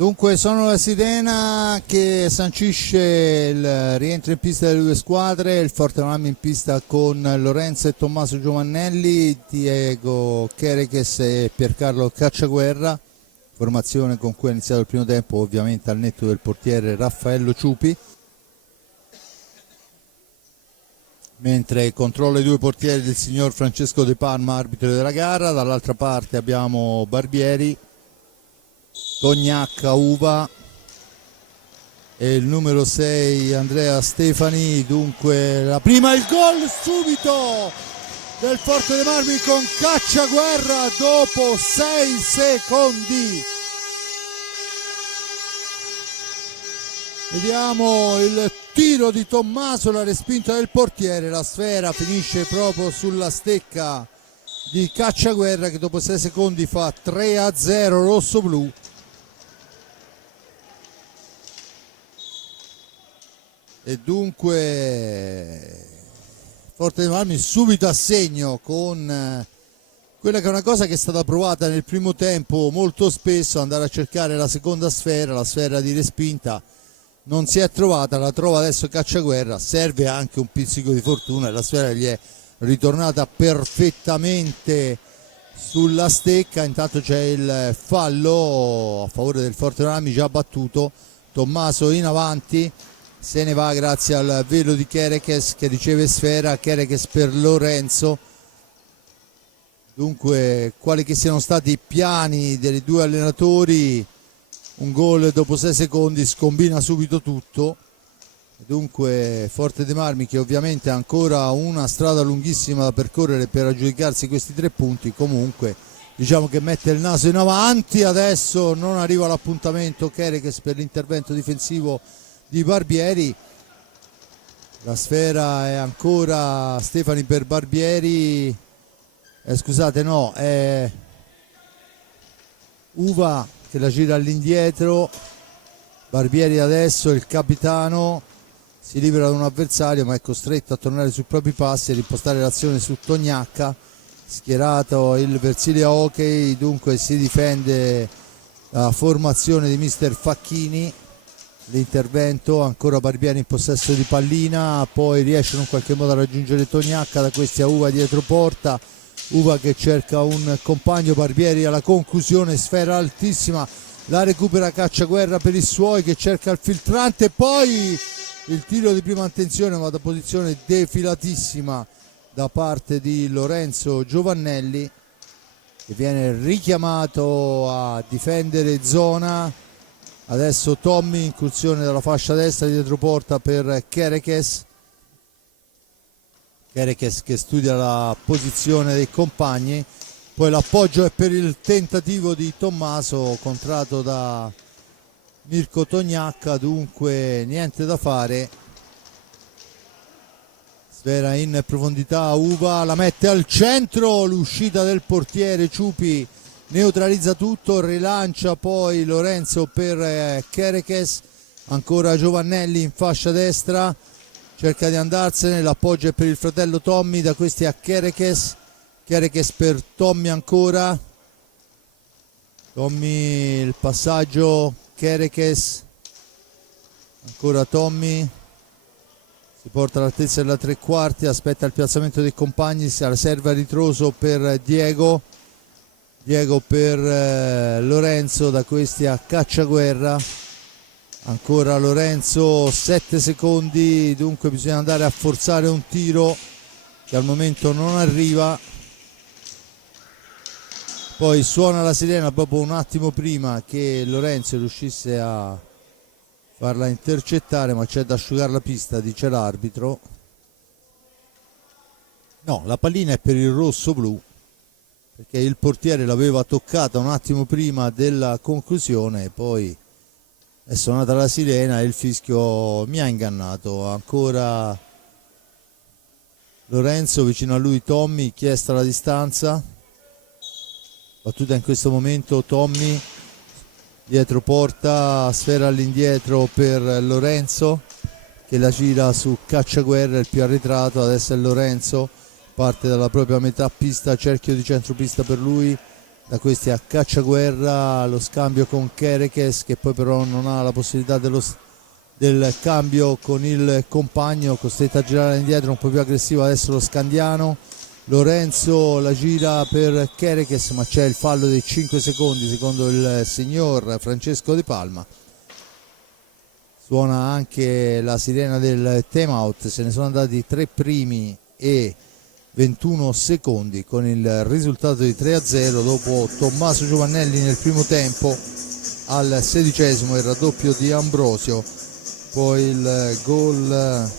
Dunque sono la sirena che sancisce il rientro in pista delle due squadre, il Forte Marmi in pista con Lorenzo e Tommaso Giovannelli, Diego Chereches e Piercarlo Cacciaguerra, formazione con cui ha iniziato il primo tempo, ovviamente al netto del portiere Raffaello Ciupi, mentre controlla i due portieri del signor Francesco De Palma, arbitro della gara. Dall'altra parte abbiamo Barbieri, Tognacca, Uva e il numero 6 Andrea Stefani. Dunque la prima, il gol subito del Forte dei Marmi con Cacciaguerra dopo 6 secondi. Vediamo il tiro di Tommaso, la respinta del portiere, la sfera finisce proprio sulla stecca di Cacciaguerra che dopo 6 secondi fa 3-0 rosso-blu. E dunque Forte dei Marmi subito a segno con quella che è una cosa che è stata provata nel primo tempo molto spesso, andare a cercare la seconda sfera, la sfera di respinta. Non si è trovata, la trova adesso Cacciaguerra, serve anche un pizzico di fortuna e la sfera gli è ritornata perfettamente sulla stecca. Intanto c'è il fallo a favore del Forte dei Marmi già battuto, Tommaso in avanti, se ne va grazie al velo di Chereches che riceve sfera, Chereches per Lorenzo. Dunque quali che siano stati i piani dei due allenatori, un gol dopo 6 secondi scombina subito tutto. Dunque Forte dei Marmi che ovviamente ha ancora una strada lunghissima da percorrere per aggiudicarsi questi 3 punti, comunque diciamo che mette il naso in avanti. Adesso non arriva l'appuntamento Chereches per l'intervento difensivo di Barbieri, la sfera è ancora Stefani per Barbieri, scusate no, è Uva che la gira all'indietro. Barbieri adesso, il capitano, si libera da un avversario ma è costretto a tornare sui propri passi e rimpostare l'azione su Tognacca, schierato il Versilia Hockey. Dunque si difende la formazione di mister Facchini. L'intervento, ancora Barbieri in possesso di pallina, poi riesce in un qualche modo a raggiungere Tognacca, da questi a Uva dietro porta, Uva che cerca un compagno, Barbieri alla conclusione, sfera altissima, la recupera Cacciaguerra per i suoi che cerca il filtrante, poi il tiro di prima intenzione ma da posizione defilatissima da parte di Lorenzo Giovannelli che viene richiamato a difendere zona. Adesso Tommy, incursione dalla fascia destra dietro porta per Chereches. Chereches che studia la posizione dei compagni. Poi l'appoggio è per il tentativo di Tommaso, contratto da Mirko Tognacca, dunque niente da fare. Sfera in profondità, Uva la mette al centro, l'uscita del portiere Ciupi neutralizza tutto, rilancia poi Lorenzo per Chereches, ancora Giovannelli in fascia destra, cerca di andarsene, l'appoggio è per il fratello Tommy, da questi a Chereches, Chereches per Tommy ancora, Tommy il passaggio, Chereches, ancora Tommy, si porta all'altezza della 3/4, aspetta il piazzamento dei compagni, si serve a ritroso per Diego per Lorenzo, da questi a Cacciaguerra, ancora Lorenzo, 7 secondi, dunque bisogna andare a forzare un tiro che al momento non arriva. Poi suona la sirena proprio un attimo prima che Lorenzo riuscisse a farla intercettare, ma c'è da asciugare la pista, dice l'arbitro. No, la pallina è per il rosso-blu, perché il portiere l'aveva toccata un attimo prima della conclusione, poi è suonata la sirena e il fischio mi ha ingannato. Ancora Lorenzo, vicino a lui Tommy, chiesta la distanza, battuta in questo momento Tommy, dietro porta, sfera all'indietro per Lorenzo che la gira su Cacciaguerra, il più arretrato, adesso è Lorenzo, parte dalla propria metà pista, cerchio di centropista per lui, da questi a Cacciaguerra, lo scambio con Kerekes che poi però non ha la possibilità del cambio con il compagno, costretto a girare indietro, un po' più aggressivo adesso lo Scandiano. Lorenzo la gira per Kerekes, ma c'è il fallo dei 5 secondi secondo il signor Francesco De Palma. Suona anche la sirena del time out, se ne sono andati 3 primi e 21 secondi con il risultato di 3-0 dopo Tommaso Giovannelli nel primo tempo. Al 16esimo il raddoppio di Ambrosio, poi il gol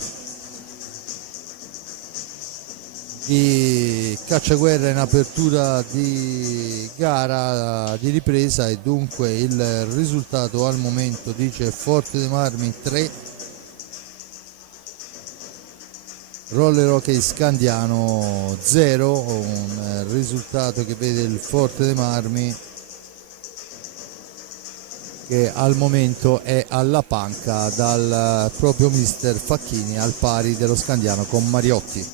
di Cacciaguerra in apertura di gara di ripresa, e dunque il risultato al momento dice Forte dei Marmi 3, Roller Hockey Scandiano 0, un risultato che vede il Forte dei Marmi che al momento è alla panca dal proprio mister Facchini, al pari dello Scandiano con Mariotti.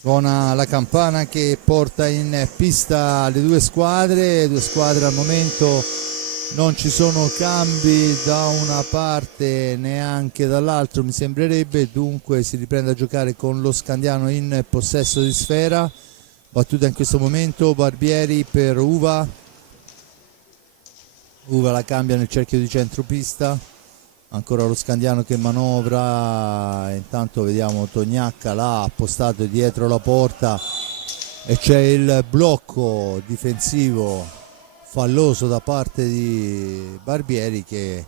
Suona la campana che porta in pista le due squadre al momento non ci sono cambi da una parte neanche dall'altra, mi sembrerebbe, dunque si riprende a giocare con lo Scandiano in possesso di sfera. Battuta in questo momento Barbieri per Uva la cambia nel cerchio di centropista, ancora lo Scandiano che manovra, intanto vediamo Tognacca là appostato dietro la porta e c'è il blocco difensivo falloso da parte di Barbieri che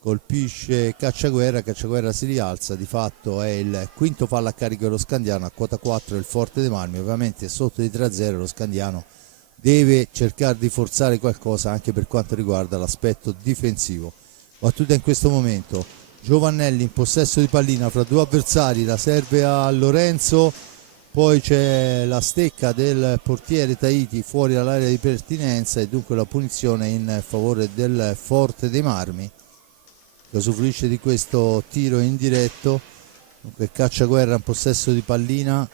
colpisce Cacciaguerra si rialza, di fatto è il quinto fallo a carico dello Scandiano, a quota 4 il Forte dei Marmi, ovviamente sotto di 3-0 lo Scandiano deve cercare di forzare qualcosa anche per quanto riguarda l'aspetto difensivo. Battuta in questo momento, Giovannelli in possesso di pallina fra due avversari, la serve a Lorenzo, poi c'è la stecca del portiere Tahiti fuori dall'area di pertinenza e dunque la punizione in favore del Forte dei Marmi che usufruisce di questo tiro indiretto. Dunque Cacciaguerra in possesso di pallina,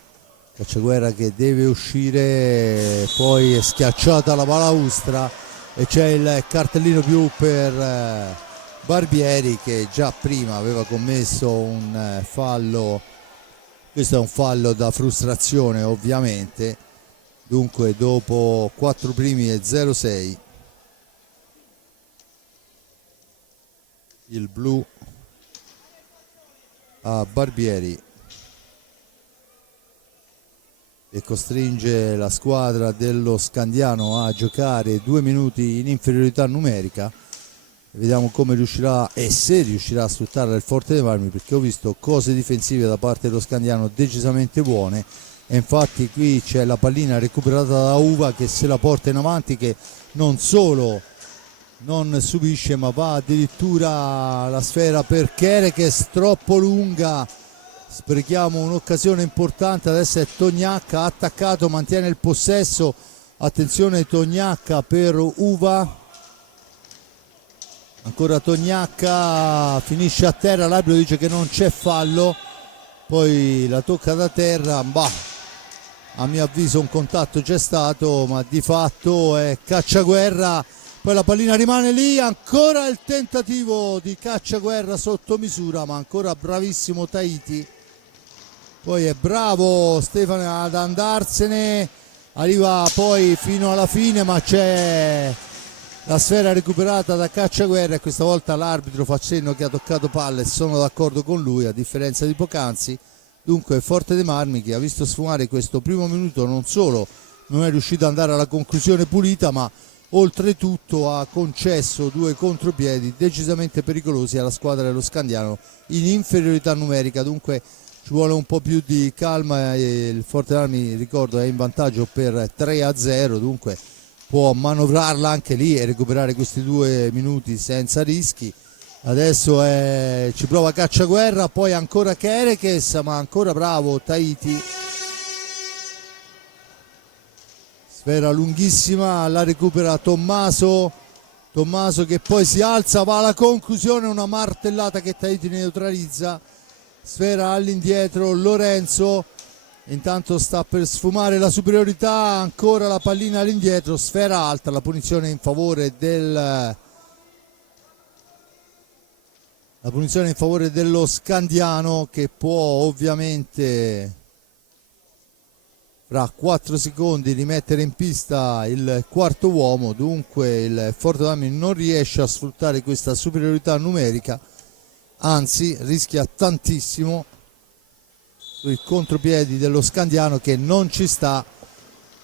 Cacciaguerra che deve uscire, poi è schiacciata la balaustra e c'è il cartellino blu per Barbieri che già prima aveva commesso un fallo. Questo è un fallo da frustrazione ovviamente, dunque dopo 4 primi e 0-6 il blu a Barbieri e costringe la squadra dello Scandiano a giocare 2 minuti in inferiorità numerica. Vediamo come riuscirà e se riuscirà a sfruttare il Forte dei Marmi, perché ho visto cose difensive da parte dello Scandiano decisamente buone e infatti qui c'è la pallina recuperata da Uva che se la porta in avanti, che non solo non subisce ma va addirittura la sfera per Kerekes, troppo lunga, sprechiamo un'occasione importante. Adesso è Tognacca attaccato, mantiene il possesso, attenzione Tognacca per Uva, ancora Tognacca, finisce a terra, l'arbitro dice che non c'è fallo, poi la tocca da terra, a mio avviso un contatto c'è stato, ma di fatto è Cacciaguerra, poi la pallina rimane lì, ancora il tentativo di Cacciaguerra sotto misura, ma ancora bravissimo Tahiti, poi è bravo Stefano ad andarsene, arriva poi fino alla fine, ma c'è la sfera recuperata da Cacciaguerra e questa volta l'arbitro fa cenno che ha toccato palla e sono d'accordo con lui a differenza di poc'anzi. Dunque Forte dei Marmi che ha visto sfumare questo primo minuto non solo non è riuscito ad andare alla conclusione pulita, ma oltretutto ha concesso 2 contropiedi decisamente pericolosi alla squadra dello Scandiano in inferiorità numerica, dunque ci vuole un po' più di calma e il Forte dei Marmi, ricordo, è in vantaggio per 3-0, dunque può manovrarla anche lì e recuperare questi 2 minuti senza rischi. Adesso ci prova Cacciaguerra, poi ancora Kerekes, ma ancora bravo Tahiti. sfera lunghissima, la recupera Tommaso che poi si alza, va alla conclusione, una martellata che Tahiti neutralizza, sfera all'indietro Lorenzo, intanto sta per sfumare la superiorità, ancora la pallina all'indietro, sfera alta, la punizione in favore dello Scandiano, che può ovviamente fra 4 secondi rimettere in pista il quarto uomo. Dunque il Forte dei Marmi non riesce a sfruttare questa superiorità numerica, anzi rischia tantissimo sui contropiedi dello Scandiano, che non ci sta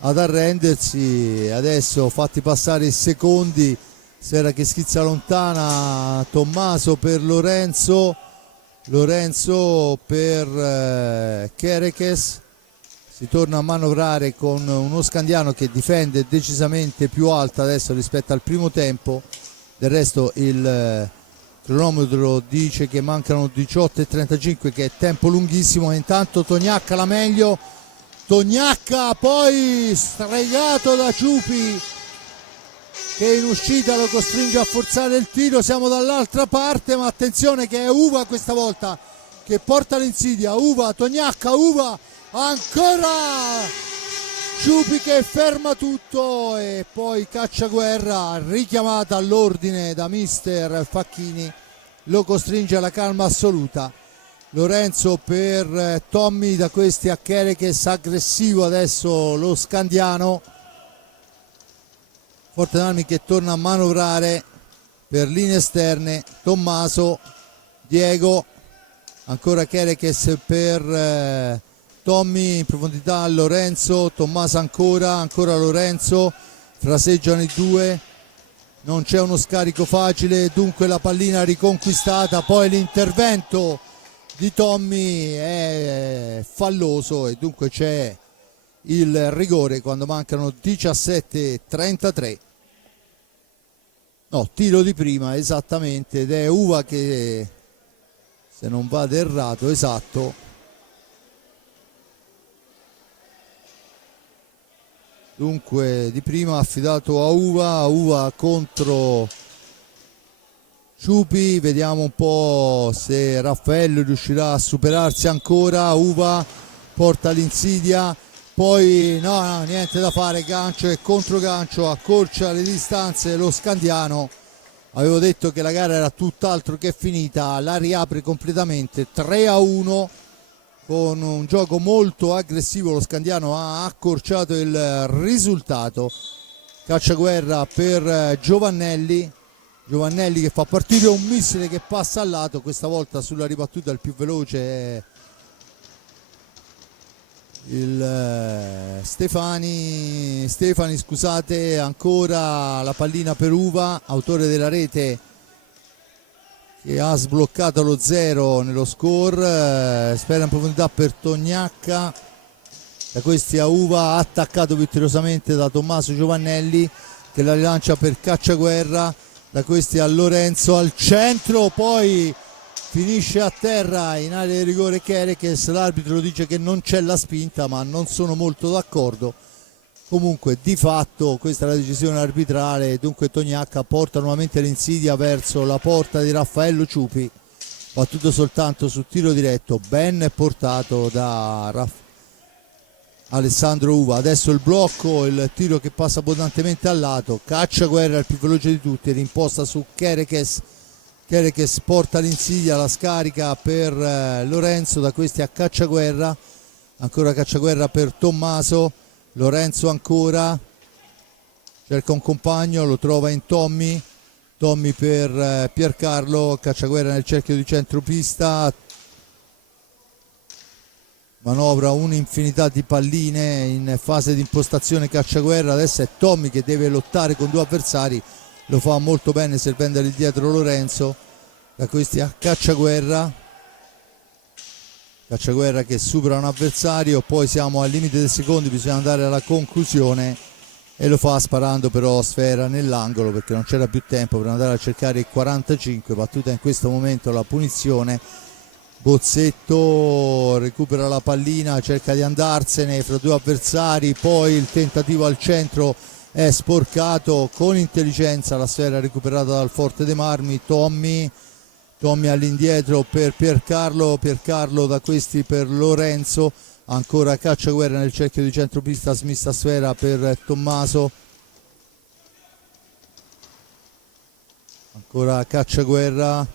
ad arrendersi. Adesso fatti passare i secondi, sfera che schizza lontana, Tommaso per Lorenzo per Kerekes, si torna a manovrare con uno Scandiano che difende decisamente più alta adesso rispetto al primo tempo. Del resto il cronometro dice che mancano 18:35, che è tempo lunghissimo. Intanto Tognacca la meglio, Tognacca poi stregato da Ciupi, che in uscita lo costringe a forzare il tiro. Siamo dall'altra parte, ma attenzione che è Uva questa volta che porta l'insidia. Uva, Tognacca, Uva, ancora Ciupi che ferma tutto, e poi Cacciaguerra, richiamata all'ordine da mister Facchini, lo costringe alla calma assoluta. Lorenzo per Tommy, da questi a Kerekes, aggressivo adesso lo Scandiano. Forte dei Marmi che torna a manovrare per linee esterne, Tommaso, Diego, ancora Kerekes per Tommy, in profondità Lorenzo, Tommaso ancora Lorenzo, fraseggiano i due, non c'è uno scarico facile, dunque la pallina riconquistata, poi l'intervento di Tommy è falloso e dunque c'è il rigore quando mancano 17:33. No, tiro di prima esattamente, ed è Uva che, se non vado errato, esatto. Dunque di prima affidato a Uva contro Ciupi, vediamo un po' se Raffaello riuscirà a superarsi ancora. Uva porta l'insidia, poi no, niente da fare, gancio e controgancio, accorcia le distanze lo Scandiano. Avevo detto che la gara era tutt'altro che finita, la riapre completamente, 3-1. Con un gioco molto aggressivo lo Scandiano ha accorciato il risultato. Cacciaguerra per Giovannelli che fa partire un missile che passa al lato, questa volta sulla ribattuta il più veloce è il Stefani, scusate. Ancora la pallina per Uva, autore della rete, che ha sbloccato lo 0 nello score. Spera in profondità per Tognacca, da questi a Uva, attaccato vittoriosamente da Tommaso Giovannelli che la rilancia per Cacciaguerra, da questi a Lorenzo al centro, poi finisce a terra in area di rigore Kerekes. L'arbitro dice che non c'è la spinta, ma non sono molto d'accordo. Comunque di fatto questa è la decisione arbitrale, dunque Tognacca porta nuovamente l'insidia verso la porta di Raffaello Ciupi, battuto soltanto su tiro diretto, ben portato da Alessandro Uva. Adesso il blocco, il tiro che passa abbondantemente al lato, Cacciaguerra il più veloce di tutti, rimposta su Kerekes porta l'insidia, la scarica per Lorenzo, da questi a Cacciaguerra, ancora Cacciaguerra per Tommaso, Lorenzo ancora, cerca un compagno, lo trova in Tommy per Piercarlo, Cacciaguerra nel cerchio di centropista, manovra un'infinità di palline in fase di impostazione Cacciaguerra. Adesso è Tommy che deve lottare con due avversari, lo fa molto bene servendogli dietro Lorenzo, da questi a Cacciaguerra che supera un avversario, poi siamo al limite dei secondi, bisogna andare alla conclusione e lo fa sparando però sfera nell'angolo perché non c'era più tempo per andare a cercare il 45, battuta in questo momento la punizione Bozzetto recupera la pallina, cerca di andarsene fra due avversari, poi il tentativo al centro è sporcato, con intelligenza la sfera recuperata dal Forte dei Marmi. Tommy all'indietro per Piercarlo da questi per Lorenzo, ancora Cacciaguerra nel cerchio di centropista, smista sfera per Tommaso, ancora Cacciaguerra,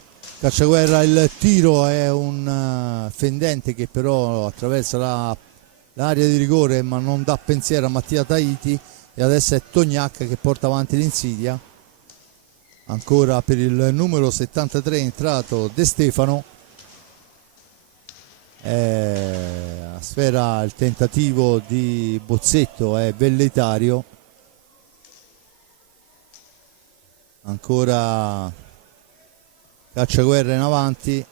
il tiro è un fendente che però attraversa l'area di rigore ma non dà pensiero a Mattia Tahiti, e adesso è Tognacca che porta avanti l'Insidia. Ancora per il numero 73 è entrato De Stefano, a sfera il tentativo di Bozzetto è velleitario, ancora Cacciaguerra in avanti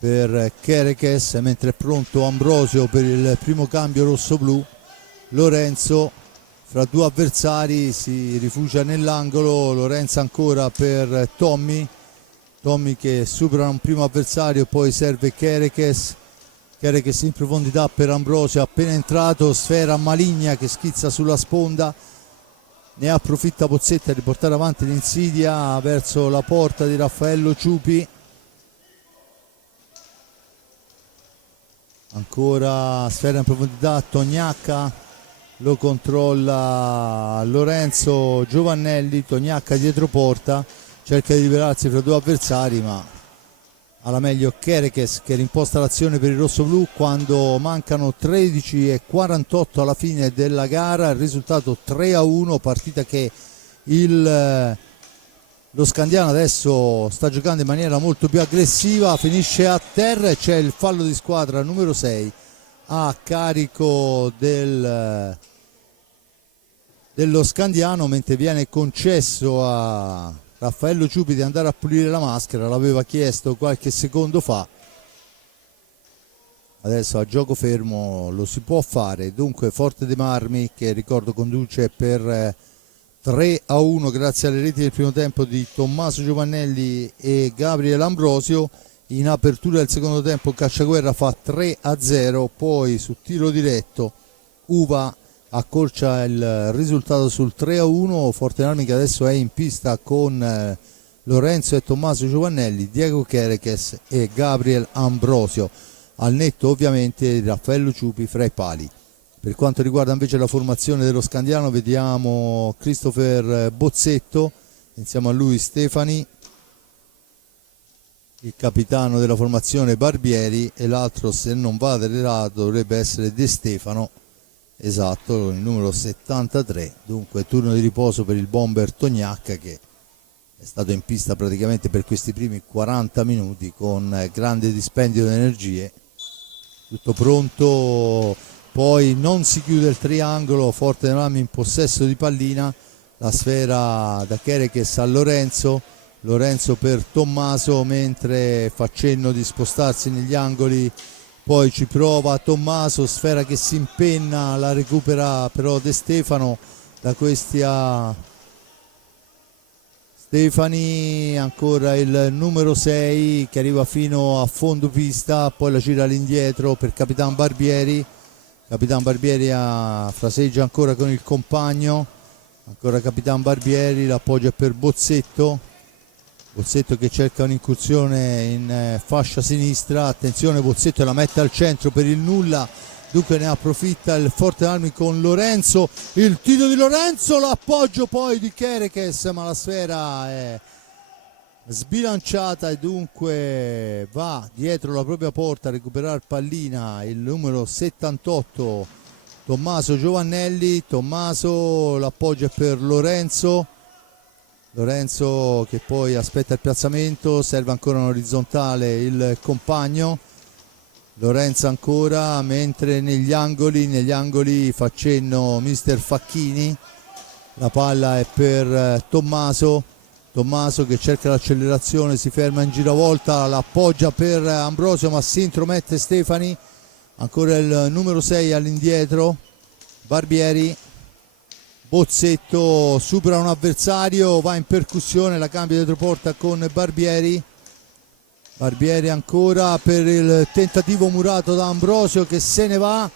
per Kerekes, mentre è pronto Ambrosio per il primo cambio rosso-blu. Lorenzo fra due avversari si rifugia nell'angolo, Lorenzo ancora per Tommy che supera un primo avversario, poi serve Kerekes in profondità per Ambrosio, appena entrato, sfera maligna che schizza sulla sponda, ne approfitta Bozzetto a riportare avanti l'Insidia verso la porta di Raffaello Ciupi. Ancora sfera in profondità, Tognacca lo controlla Lorenzo Giovannelli, Tognacca dietro porta, cerca di liberarsi fra due avversari ma alla meglio Kerekes che rimposta l'azione per il rosso-blu quando mancano 13:48 alla fine della gara, il risultato 3-1, partita che lo Scandiano adesso sta giocando in maniera molto più aggressiva, finisce a terra e c'è il fallo di squadra numero 6 a carico dello Scandiano, mentre viene concesso a Raffaello Ciupi di andare a pulire la maschera, l'aveva chiesto qualche secondo fa, adesso a gioco fermo lo si può fare. Dunque Forte dei Marmi, che ricordo conduce per 3-1 grazie alle reti del primo tempo di Tommaso Giovannelli e Gabriele Ambrosio. In apertura del secondo tempo Cacciaguerra fa 3-0, poi su tiro diretto Uva accorcia il risultato sul 3-1. Forte Armi che adesso è in pista con Lorenzo e Tommaso Giovannelli, Diego Kerekes e Gabriel Ambrosio, al netto ovviamente di Raffaello Ciupi fra i pali. Per quanto riguarda invece la formazione dello Scandiano, vediamo Christopher Bozzetto, insieme a lui Stefani, il capitano della formazione Barbieri, e l'altro, se non vado errato, dovrebbe essere De Stefano, esatto, il numero 73. Dunque turno di riposo per il bomber Tognacca, che è stato in pista praticamente per questi primi 40 minuti con grande dispendio di energie. Tutto pronto, poi non si chiude il triangolo, Forte dei Marmi in possesso di pallina, la sfera da Kerekes a Lorenzo per Tommaso, mentre fa cenno di spostarsi negli angoli, poi ci prova Tommaso, sfera che si impenna, la recupera però De Stefano, da questi a Stefani, ancora il numero 6 che arriva fino a fondo pista, poi la gira all'indietro per Capitan Barbieri, fraseggia ancora con il compagno, ancora Capitan Barbieri, l'appoggia per Bozzetto che cerca un'incursione in fascia sinistra, attenzione Bozzetto la mette al centro per il nulla, dunque ne approfitta il Forte Armi con Lorenzo, il tiro di Lorenzo, l'appoggio poi di Kerekes, ma la sfera è sbilanciata e dunque va dietro la propria porta a recuperare pallina il numero 78 Tommaso Giovannelli. Tommaso l'appoggia per Lorenzo che poi aspetta il piazzamento, serve ancora un orizzontale il compagno, Lorenzo ancora, mentre negli angoli fa cenno mister Facchini, la palla è per Tommaso che cerca l'accelerazione, si ferma in giravolta, l'appoggia per Ambrosio ma si intromette Stefani, ancora il numero 6 all'indietro, Barbieri, Bozzetto supera un avversario, va in percussione, la cambia dietro porta con Barbieri, Barbieri ancora per il tentativo murato da Ambrosio che se ne va,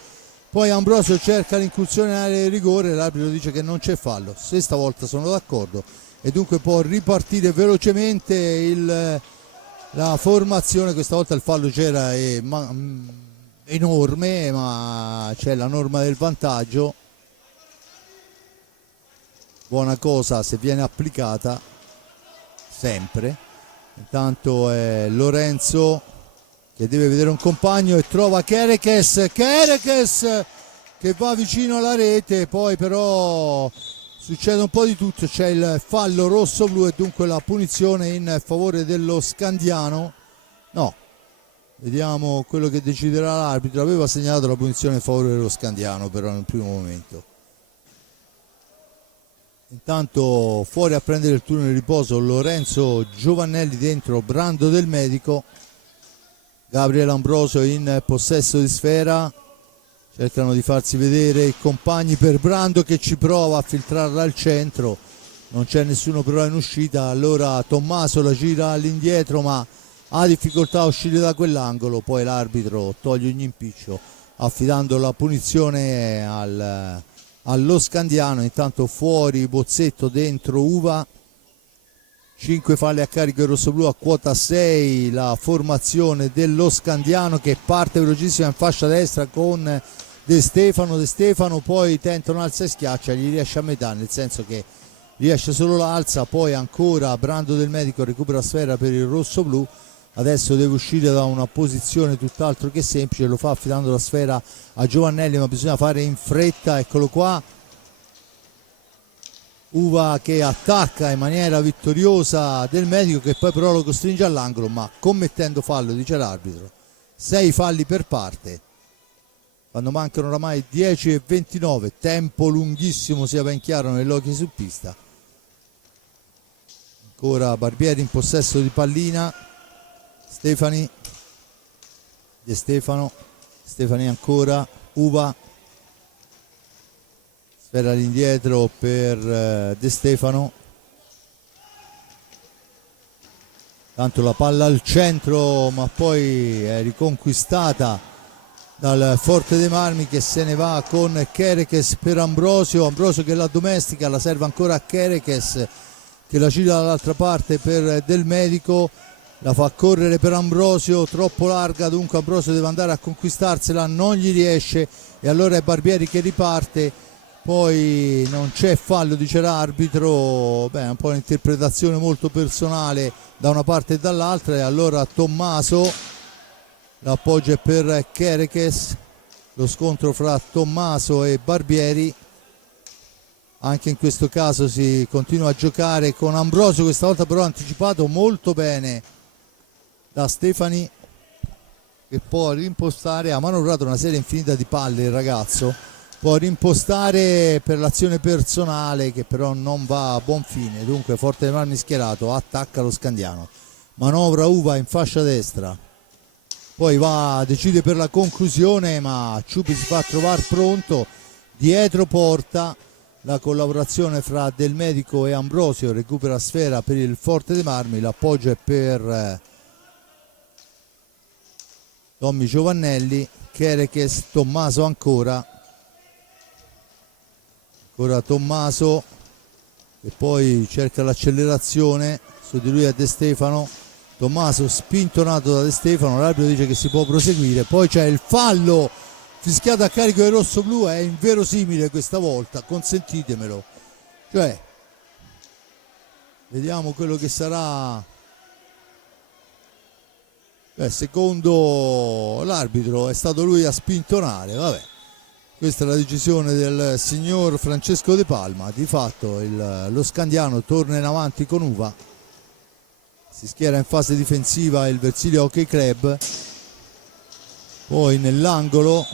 poi Ambrosio cerca l'incursione in area di rigore, l'arbitro dice che non c'è fallo, se stavolta sono d'accordo e dunque può ripartire velocemente la formazione. Questa volta il fallo c'era enorme, ma c'è la norma del vantaggio, buona cosa se viene applicata sempre. Intanto è Lorenzo che deve vedere un compagno e trova Kerekes che va vicino alla rete, poi però succede un po' di tutto, c'è il fallo rosso-blu e dunque la punizione in favore dello Scandiano. No, vediamo quello che deciderà l'arbitro. Aveva segnalato la punizione in favore dello Scandiano però nel primo momento. Intanto fuori a prendere il turno di riposo Lorenzo Giovannelli, dentro Brando Del Medico. Gabriele Ambrosio in possesso di sfera, cercano di farsi vedere i compagni per Brando che ci prova a filtrarla al centro, non c'è nessuno però in uscita, allora Tommaso la gira all'indietro ma ha difficoltà a uscire da quell'angolo, poi l'arbitro toglie ogni impiccio affidando la punizione allo Scandiano. Intanto fuori Bozzetto, dentro Uva, 5 falli a carico del rossoblu, a quota 6 la formazione dello Scandiano che parte velocissima in fascia destra con De Stefano poi tenta un alza e schiaccia, gli riesce a metà, nel senso che riesce solo l'alza, poi ancora Brando Del Medico recupera sfera per il rossoblu, adesso deve uscire da una posizione tutt'altro che semplice, lo fa affidando la sfera a Giovannelli ma bisogna fare in fretta, eccolo qua, Uva che attacca in maniera vittoriosa Del Medico che poi però lo costringe all'angolo ma commettendo fallo, dice l'arbitro. 6 falli per parte quando mancano oramai 10:29, tempo lunghissimo sia ben chiaro nell'hockey su pista. Ancora Barbieri in possesso di pallina, Stefani, De Stefani ancora, Uva, sfera all'indietro per De Stefano, tanto la palla al centro ma poi è riconquistata dal Forte dei Marmi che se ne va con Kerekes per Ambrosio che la domestica, la serve ancora a Kerekes che la gira dall'altra parte per Del Medico, la fa correre per Ambrosio, troppo larga, dunque Ambrosio deve andare a conquistarsela, non gli riesce e allora è Barbieri che riparte, poi non c'è fallo dice l'arbitro, beh è un po' un'interpretazione molto personale da una parte e dall'altra, e allora Tommaso l'appoggio è per Kerekes, lo scontro fra Tommaso e Barbieri, anche in questo caso si continua a giocare con Ambrosio, questa volta però anticipato molto bene da Stefani che può rimpostare, ha manovrato una serie infinita di palle il ragazzo, può rimpostare per l'azione personale che però non va a buon fine, dunque Forte dei Marmi schierato, attacca lo Scandiano, manovra Uva in fascia destra, poi decide per la conclusione ma Ciupi si fa trovare pronto, dietro porta la collaborazione fra Del Medico e Ambrosio, recupera sfera per il Forte dei Marmi, l'appoggio è per Tommy Giovannelli, Kerekes, Tommaso ancora Tommaso e poi cerca l'accelerazione, su di lui è De Stefano, Tommaso spintonato da De Stefano, l'arbitro dice che si può proseguire, poi c'è il fallo fischiato a carico del rossoblu, è inverosimile questa volta, consentitemelo, cioè vediamo quello che sarà. Secondo l'arbitro è stato lui a spintonare, vabbè, questa è la decisione del signor Francesco De Palma, di fatto lo Scandiano torna in avanti con Uva, si schiera in fase difensiva il Versilia Hockey Club, poi nell'angolo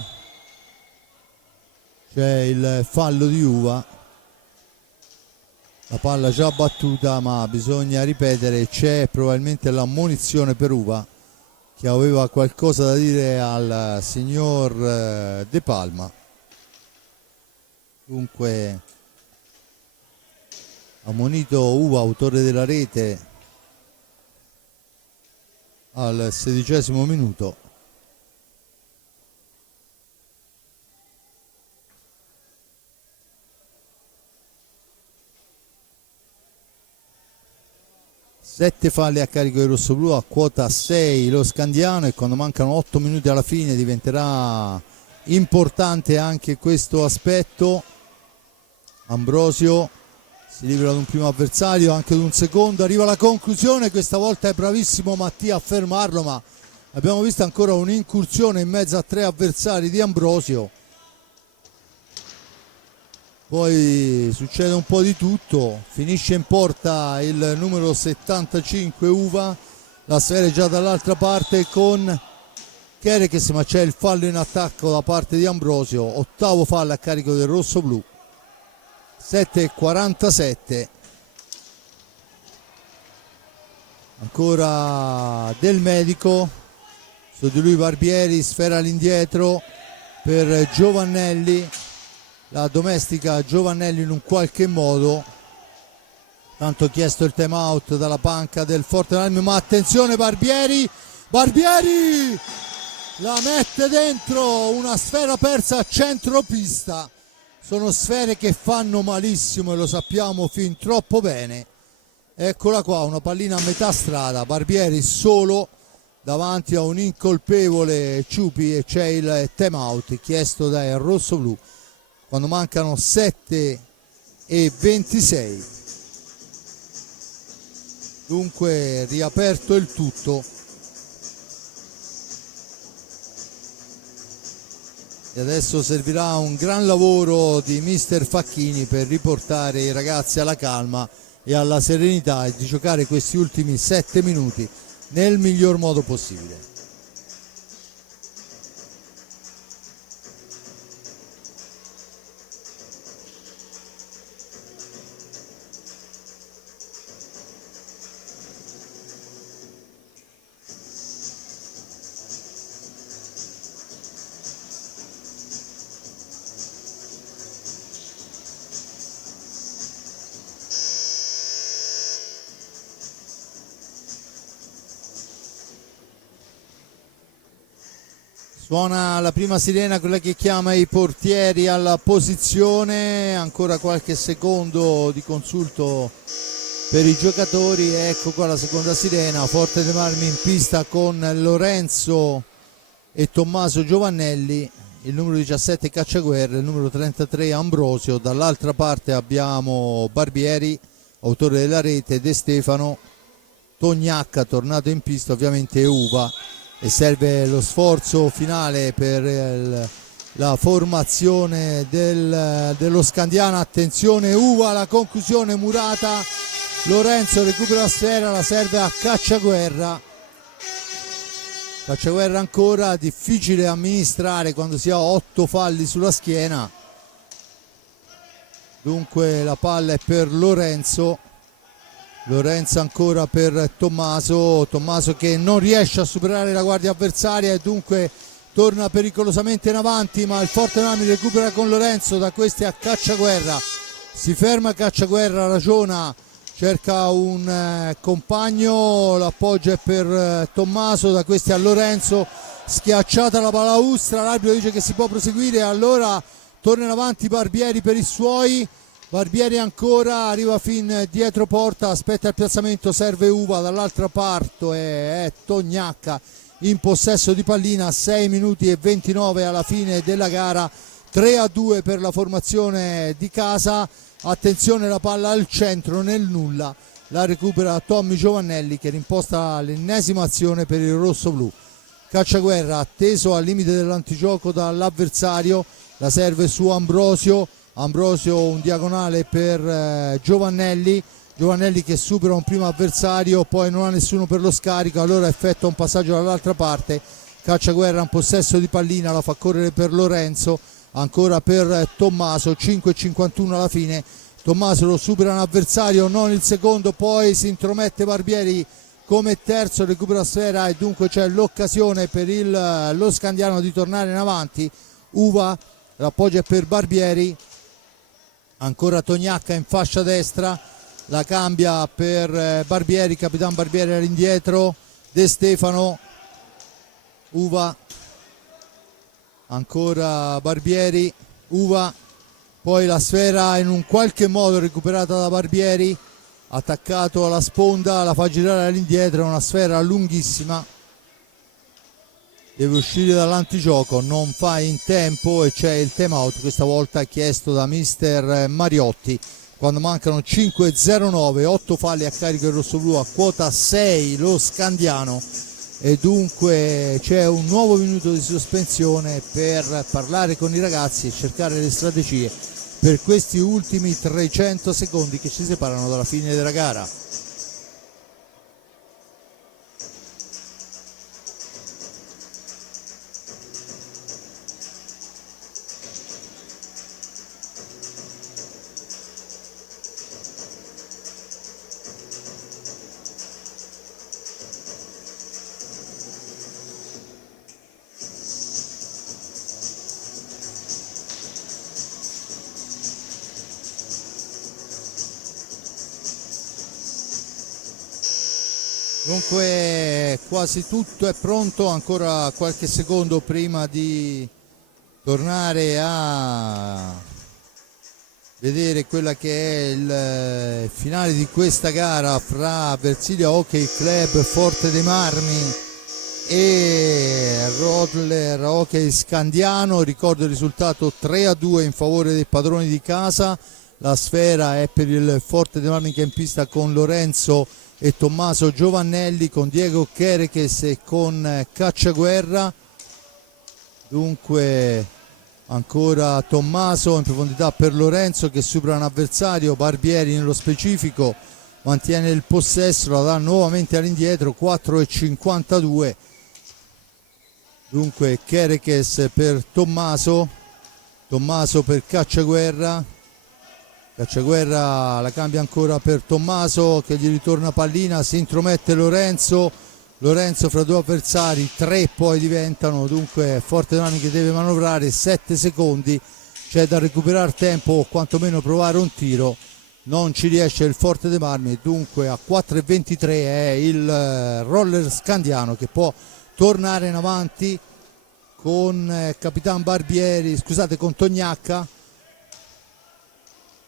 c'è il fallo di Uva, la palla già battuta ma bisogna ripetere, c'è probabilmente l'ammonizione per Uva che aveva qualcosa da dire al signor De Palma, dunque ammonito Uva, autore della rete, al 16° minuto. Sette falli a carico del rossoblu, a quota 6 lo Scandiano, e quando mancano 8 minuti alla fine diventerà importante anche questo aspetto. Ambrosio si libera ad un primo avversario, anche ad un secondo, arriva alla conclusione, questa volta è bravissimo Mattia a fermarlo, ma abbiamo visto ancora un'incursione in mezzo a 3 avversari di Ambrosio. Poi succede un po' di tutto, finisce in porta il numero 75 Uva, la sfera è già dall'altra parte con Kerekes, ma c'è il fallo in attacco da parte di Ambrosio, ottavo fallo a carico del rossoblu. 7:47, ancora Del Medico, su di lui Barbieri, sfera all'indietro per Giovannelli, la domestica Giovannelli in un qualche modo, tanto ha chiesto il time out dalla panca del Forte dei Marmi, ma attenzione Barbieri la mette dentro, una sfera persa a centropista. Sono sfere che fanno malissimo e lo sappiamo fin troppo bene. Eccola qua, una pallina a metà strada, Barbieri solo davanti a un incolpevole Ciupi, e c'è il time out chiesto dai rossoblu quando mancano 7:26. Dunque riaperto il tutto. E adesso servirà un gran lavoro di mister Facchini per riportare i ragazzi alla calma e alla serenità e di giocare questi ultimi 7 minuti nel miglior modo possibile. Suona la prima sirena, quella che chiama i portieri alla posizione, ancora qualche secondo di consulto per i giocatori. Ecco qua la seconda sirena, Forte dei Marmi in pista con Lorenzo e Tommaso Giovannelli, il numero 17 Cacciaguerra, il numero 33 Ambrosio, dall'altra parte abbiamo Barbieri, autore della rete, De Stefano, Tognacca tornato in pista, ovviamente Uva, e serve lo sforzo finale per la formazione dello Scandiano. Attenzione Uva, la conclusione murata, Lorenzo recupera la sfera, la serve a Cacciaguerra. Cacciaguerra ancora, difficile amministrare quando si ha 8 falli sulla schiena. Dunque la palla è per Lorenzo ancora per Tommaso che non riesce a superare la guardia avversaria e dunque torna pericolosamente in avanti, ma il Forte Marmi recupera con Lorenzo, da questi a Cacciaguerra, si ferma Cacciaguerra, ragiona, cerca un compagno, l'appoggio è per Tommaso, da questi a Lorenzo, schiacciata la balaustra, l'arbitro dice che si può proseguire, allora torna in avanti Barbieri per i suoi. Barbieri ancora, arriva fin dietro porta, aspetta il piazzamento, serve Uva, dall'altra parte è Tognacca in possesso di pallina, 6 minuti e 29 alla fine della gara, 3-2 per la formazione di casa. Attenzione, la palla al centro nel nulla, la recupera Tommy Giovannelli che rimposta l'ennesima azione per il rossoblu. Cacciaguerra atteso al limite dell'antigioco dall'avversario, la serve su Ambrosio, un diagonale per Giovannelli che supera un primo avversario, poi non ha nessuno per lo scarico, allora effettua un passaggio dall'altra parte. Cacciaguerra in possesso di pallina, la fa correre per Lorenzo, ancora per Tommaso, 5:51 alla fine. Tommaso lo supera un avversario, non il secondo, poi si intromette Barbieri come terzo, recupera la sfera e dunque c'è l'occasione per lo Scandiano di tornare in avanti. Uva, l'appoggio è per Barbieri, ancora Tognacca in fascia destra, la cambia per Barbieri, Capitan Barbieri all'indietro, De Stefano, Uva, ancora Barbieri, Uva, poi la sfera in un qualche modo recuperata da Barbieri, attaccato alla sponda, la fa girare all'indietro, è una sfera lunghissima, deve uscire dall'antigioco, non fa in tempo e c'è il time out, questa volta chiesto da mister Mariotti, quando mancano 5:09, 8 falli a carico del rossoblu, a quota 6 lo Scandiano, e dunque c'è un nuovo minuto di sospensione per parlare con i ragazzi e cercare le strategie per questi ultimi 300 secondi che ci separano dalla fine della gara. Dunque quasi tutto è pronto, ancora qualche secondo prima di tornare a vedere quella che è il finale di questa gara fra Versilia Hockey Club Forte dei Marmi e Roller Hockey Scandiano. Ricordo il risultato 3-2 in favore dei padroni di casa. La sfera è per il Forte dei Marmi che è in pista con Lorenzo e Tommaso Giovannelli, con Diego Chereches e con Cacciaguerra. Dunque ancora Tommaso in profondità per Lorenzo che supera un avversario, Barbieri nello specifico mantiene il possesso, la dà nuovamente all'indietro, 4:52. Dunque Chereches per Tommaso, Tommaso per Cacciaguerra, Cacciaguerra la cambia ancora per Tommaso che gli ritorna pallina, si intromette Lorenzo, Lorenzo fra due avversari, 3 poi diventano, dunque Forte dei Marmi che deve manovrare, 7 secondi, c'è da recuperare tempo o quantomeno provare un tiro, non ci riesce il Forte dei Marmi, dunque a 4:23 è il Roller Scandiano che può tornare in avanti con Capitan Barbieri, scusate, con Tognacca.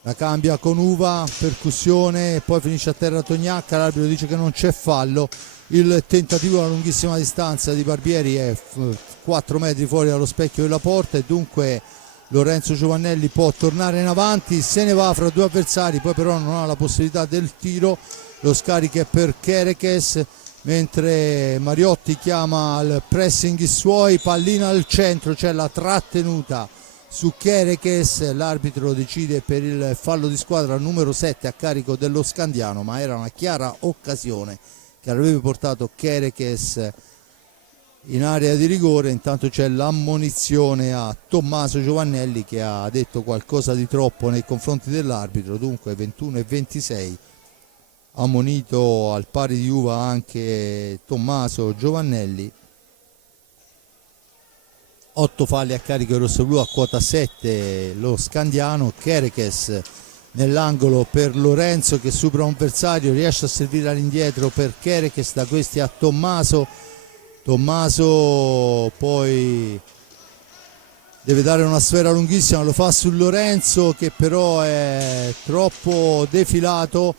La cambia con Uva, percussione e poi finisce a terra Tognacca, l'arbitro dice che non c'è fallo, il tentativo alla lunghissima distanza di Barbieri è 4 metri fuori dallo specchio della porta e dunque Lorenzo Giovannelli può tornare in avanti, se ne va fra due avversari, poi però non ha la possibilità del tiro, lo scarico è per Chereches, mentre Mariotti chiama al pressing i suoi, pallina al centro, c'è la trattenuta su Chereches, l'arbitro decide per il fallo di squadra numero 7 a carico dello Scandiano, ma era una chiara occasione che avrebbe portato Chereches in area di rigore. Intanto c'è l'ammonizione a Tommaso Giovannelli che ha detto qualcosa di troppo nei confronti dell'arbitro, dunque 21:26, ammonito al pari di Uva anche Tommaso Giovannelli. 8 falli a carico del rossoblu, a quota 7 lo Scandiano. Chereches nell'angolo per Lorenzo che supera un avversario, riesce a servire all'indietro per Chereches, da questi a Tommaso, Tommaso poi deve dare una sfera lunghissima, lo fa su Lorenzo che però è troppo defilato.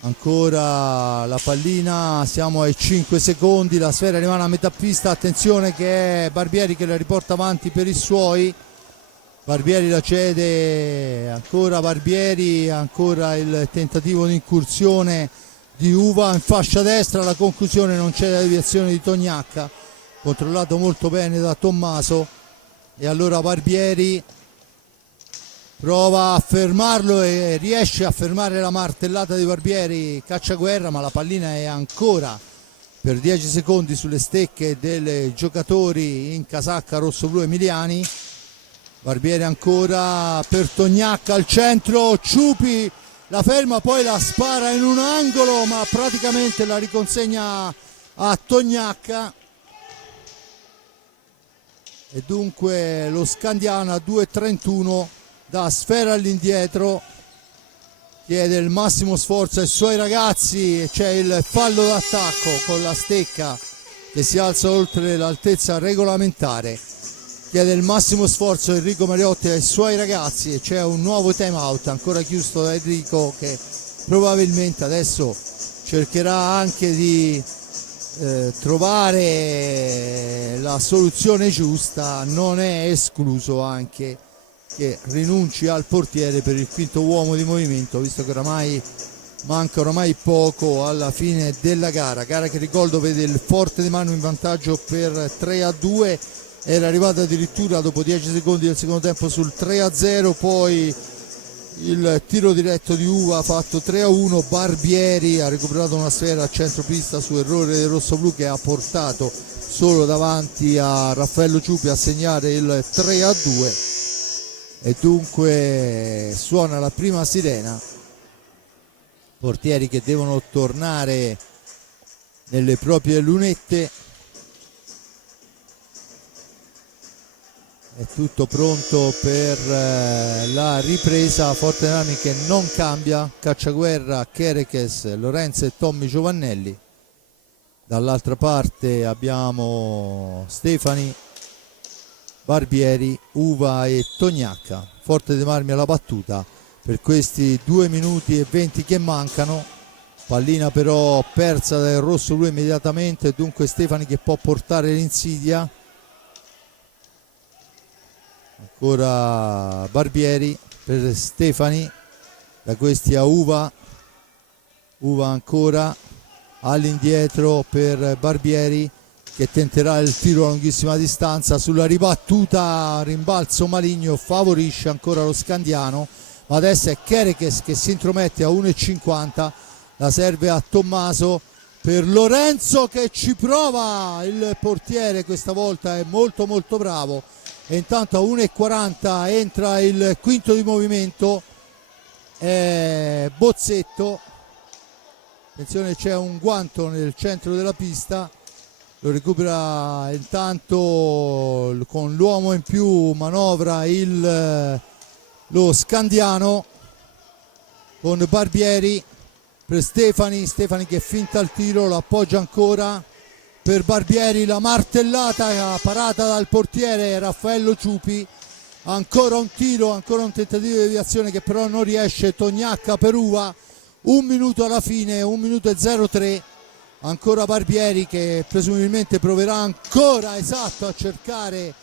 Ancora la pallina, siamo ai 5 secondi, la sfera rimane a metà pista, attenzione che è Barbieri che la riporta avanti per i suoi, Barbieri la cede, ancora Barbieri, ancora il tentativo di incursione di Uva in fascia destra, la conclusione, non c'è la deviazione di Tognacca, controllato molto bene da Tommaso, e allora Barbieri prova a fermarlo e riesce a fermare la martellata di Barbieri, Cacciaguerra, ma la pallina è ancora per 10 secondi sulle stecche dei giocatori in casacca rosso-blu emiliani. Barbieri ancora per Tognacca al centro, Ciupi la ferma, poi la spara in un angolo, ma praticamente la riconsegna a Tognacca. E dunque lo Scandiano a 2:31 da sfera all'indietro, chiede il massimo sforzo ai suoi ragazzi e c'è il fallo d'attacco con la Stecca che si alza oltre l'altezza regolamentare. Chiede il massimo sforzo Enrico Mariotti ai suoi ragazzi e c'è un nuovo time out ancora chiuso da Enrico, che probabilmente adesso cercherà anche di trovare la soluzione giusta. Non è escluso anche che rinunci al portiere per il quinto uomo di movimento, visto che oramai manca poco alla fine della gara che ricordo vede il Forte dei Marmi in vantaggio per 3-2. Era arrivato addirittura dopo 10 secondi del secondo tempo sul 3-0, poi il tiro diretto di Uva ha fatto 3-1, Barbieri ha recuperato una sfera a centropista su errore del rossoblu che ha portato solo davanti a Raffaello Ciupi a segnare il 3-2 e dunque suona la prima sirena. Portieri che devono tornare nelle proprie lunette. È tutto pronto per la ripresa. Forte dei Marmi che non cambia, Cacciaguerra, Chereches, Lorenzo e Tommy Giovannelli. Dall'altra parte abbiamo Stefani, Barbieri, Uva e Tognacca. Forte dei Marmi alla battuta per questi 2 minuti e 20 che mancano. Pallina però persa dal rosso blu immediatamente, dunque Stefani che può portare l'insidia. Ancora Barbieri per Stefani, da questi a Uva ancora all'indietro per Barbieri che tenterà il tiro a lunghissima distanza. Sulla ribattuta rimbalzo maligno favorisce ancora lo Scandiano, ma adesso è Chereches che si intromette a 1,50, la serve a Tommaso per Lorenzo che ci prova. Il portiere questa volta è molto bravo e intanto a 1,40 entra il quinto di movimento, Bozzetto. Attenzione, c'è un guanto nel centro della pista, lo recupera intanto con l'uomo in più, manovra lo Scandiano con Barbieri per Stefani che finta il tiro, lo appoggia ancora per Barbieri, la martellata parata dal portiere Raffaello Ciupi. Ancora un tiro, ancora un tentativo di deviazione che però non riesce. Tognacca per Uva, 1 minuto alla fine, 1 minuto e 03. Ancora Barbieri che presumibilmente proverà ancora a cercare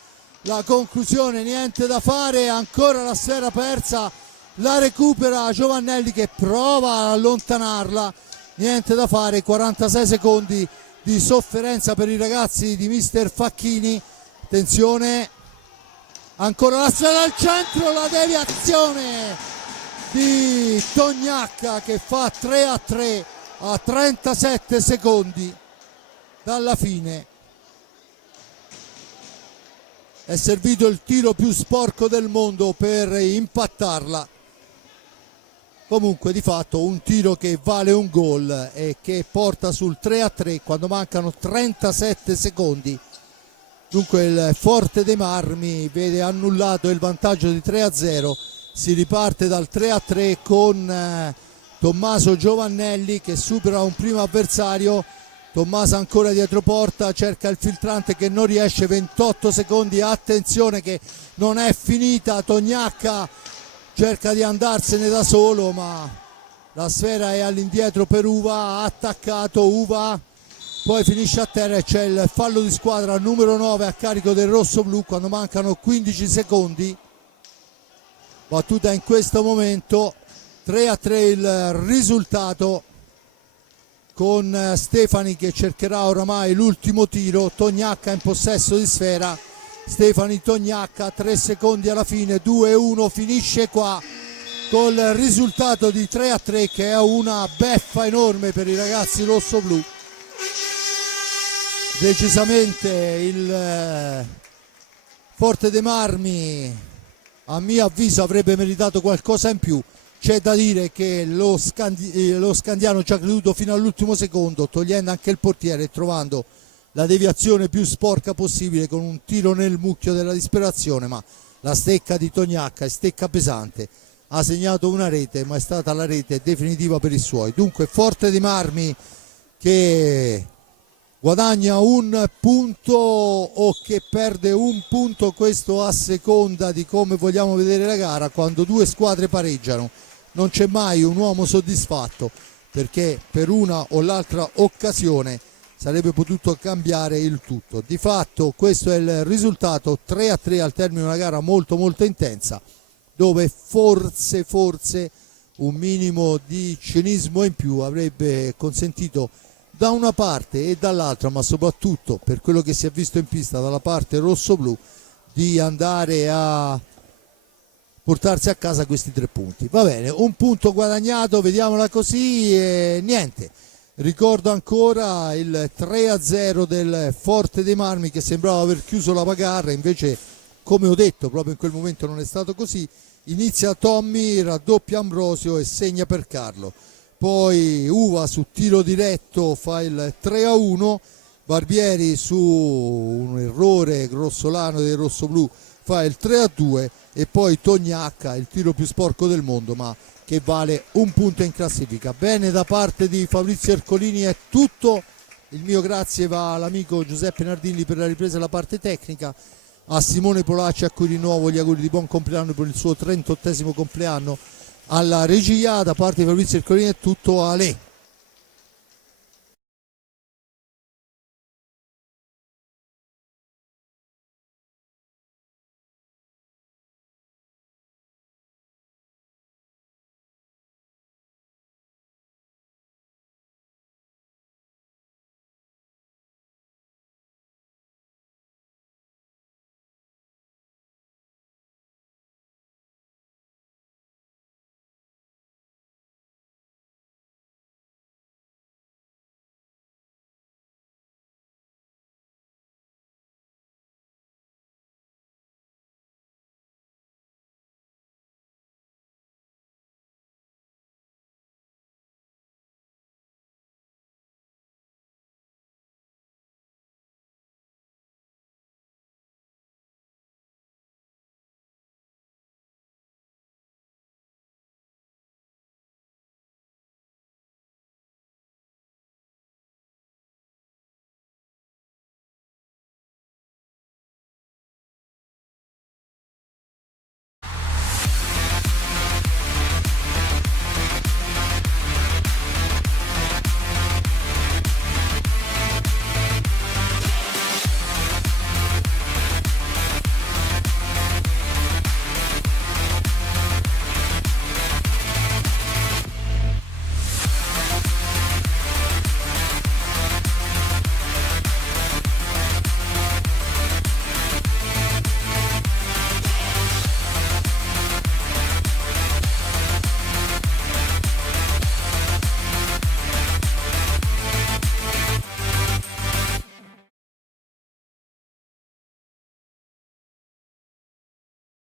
la conclusione, niente da fare. Ancora la sfera persa, la recupera Giovannelli che prova ad allontanarla, niente da fare. 46 secondi di sofferenza per i ragazzi di mister Facchini. Attenzione, ancora la sfera al centro, la deviazione di Tognacca che fa 3-3 a 37 secondi dalla fine. È servito il tiro più sporco del mondo per impattarla. Comunque di fatto un tiro che vale un gol e che porta sul 3-3 quando mancano 37 secondi. Dunque il Forte dei Marmi vede annullato il vantaggio di 3-0. Si riparte dal 3-3 con Tommaso Giovannelli che supera un primo avversario. Tommaso ancora dietro porta, cerca il filtrante che non riesce, 28 secondi, attenzione che non è finita. Tognacca cerca di andarsene da solo ma la sfera è all'indietro per Uva, ha attaccato Uva, poi finisce a terra e c'è il fallo di squadra numero 9 a carico del rossoblu quando mancano 15 secondi. Battuta in questo momento, 3-3 il risultato, con Stefani che cercherà oramai l'ultimo tiro. Tognacca in possesso di sfera, Stefani Tognacca, 3 secondi alla fine, 2-1, finisce qua col risultato di 3-3 che è una beffa enorme per i ragazzi rossoblu. Decisamente il Forte dei Marmi a mio avviso avrebbe meritato qualcosa in più. C'è da dire che lo Scandiano ci ha creduto fino all'ultimo secondo, togliendo anche il portiere e trovando la deviazione più sporca possibile con un tiro nel mucchio della disperazione, ma la stecca di Tognacca è stecca pesante. ha segnato una rete, ma è stata la rete definitiva per i suoi. Dunque Forte dei Marmi che guadagna un punto o che perde un punto, questo a seconda di come vogliamo vedere la gara. Quando due squadre pareggiano non c'è mai un uomo soddisfatto, perché per una o l'altra occasione sarebbe potuto cambiare il tutto. Di fatto questo è il risultato, 3-3 al termine di una gara molto molto intensa, dove forse un minimo di cinismo in più avrebbe consentito da una parte e dall'altra, ma soprattutto per quello che si è visto in pista dalla parte rosso-blu, di andare a portarsi a casa questi 3 punti. Va bene, un punto guadagnato, vediamola così, e niente. Ricordo ancora il 3-0 del Forte dei Marmi, che sembrava aver chiuso la bagarre, invece, come ho detto, proprio in quel momento non è stato così. Inizia Tommy, raddoppia Ambrosio e segna per Carlo. Poi Uva su tiro diretto fa il 3-1, Barbieri su un errore grossolano dei rossoblù fa il 3-2 e poi Tognacca, il tiro più sporco del mondo, ma che vale un punto in classifica. Bene, da parte di Fabrizio Ercolini è tutto. Il mio grazie va all'amico Giuseppe Nardini per la ripresa della parte tecnica, a Simone Polacci, a cui rinnovo gli auguri di buon compleanno per il suo 38esimo compleanno, alla regia. Da parte di Fabrizio Ercolini è tutto. Ale.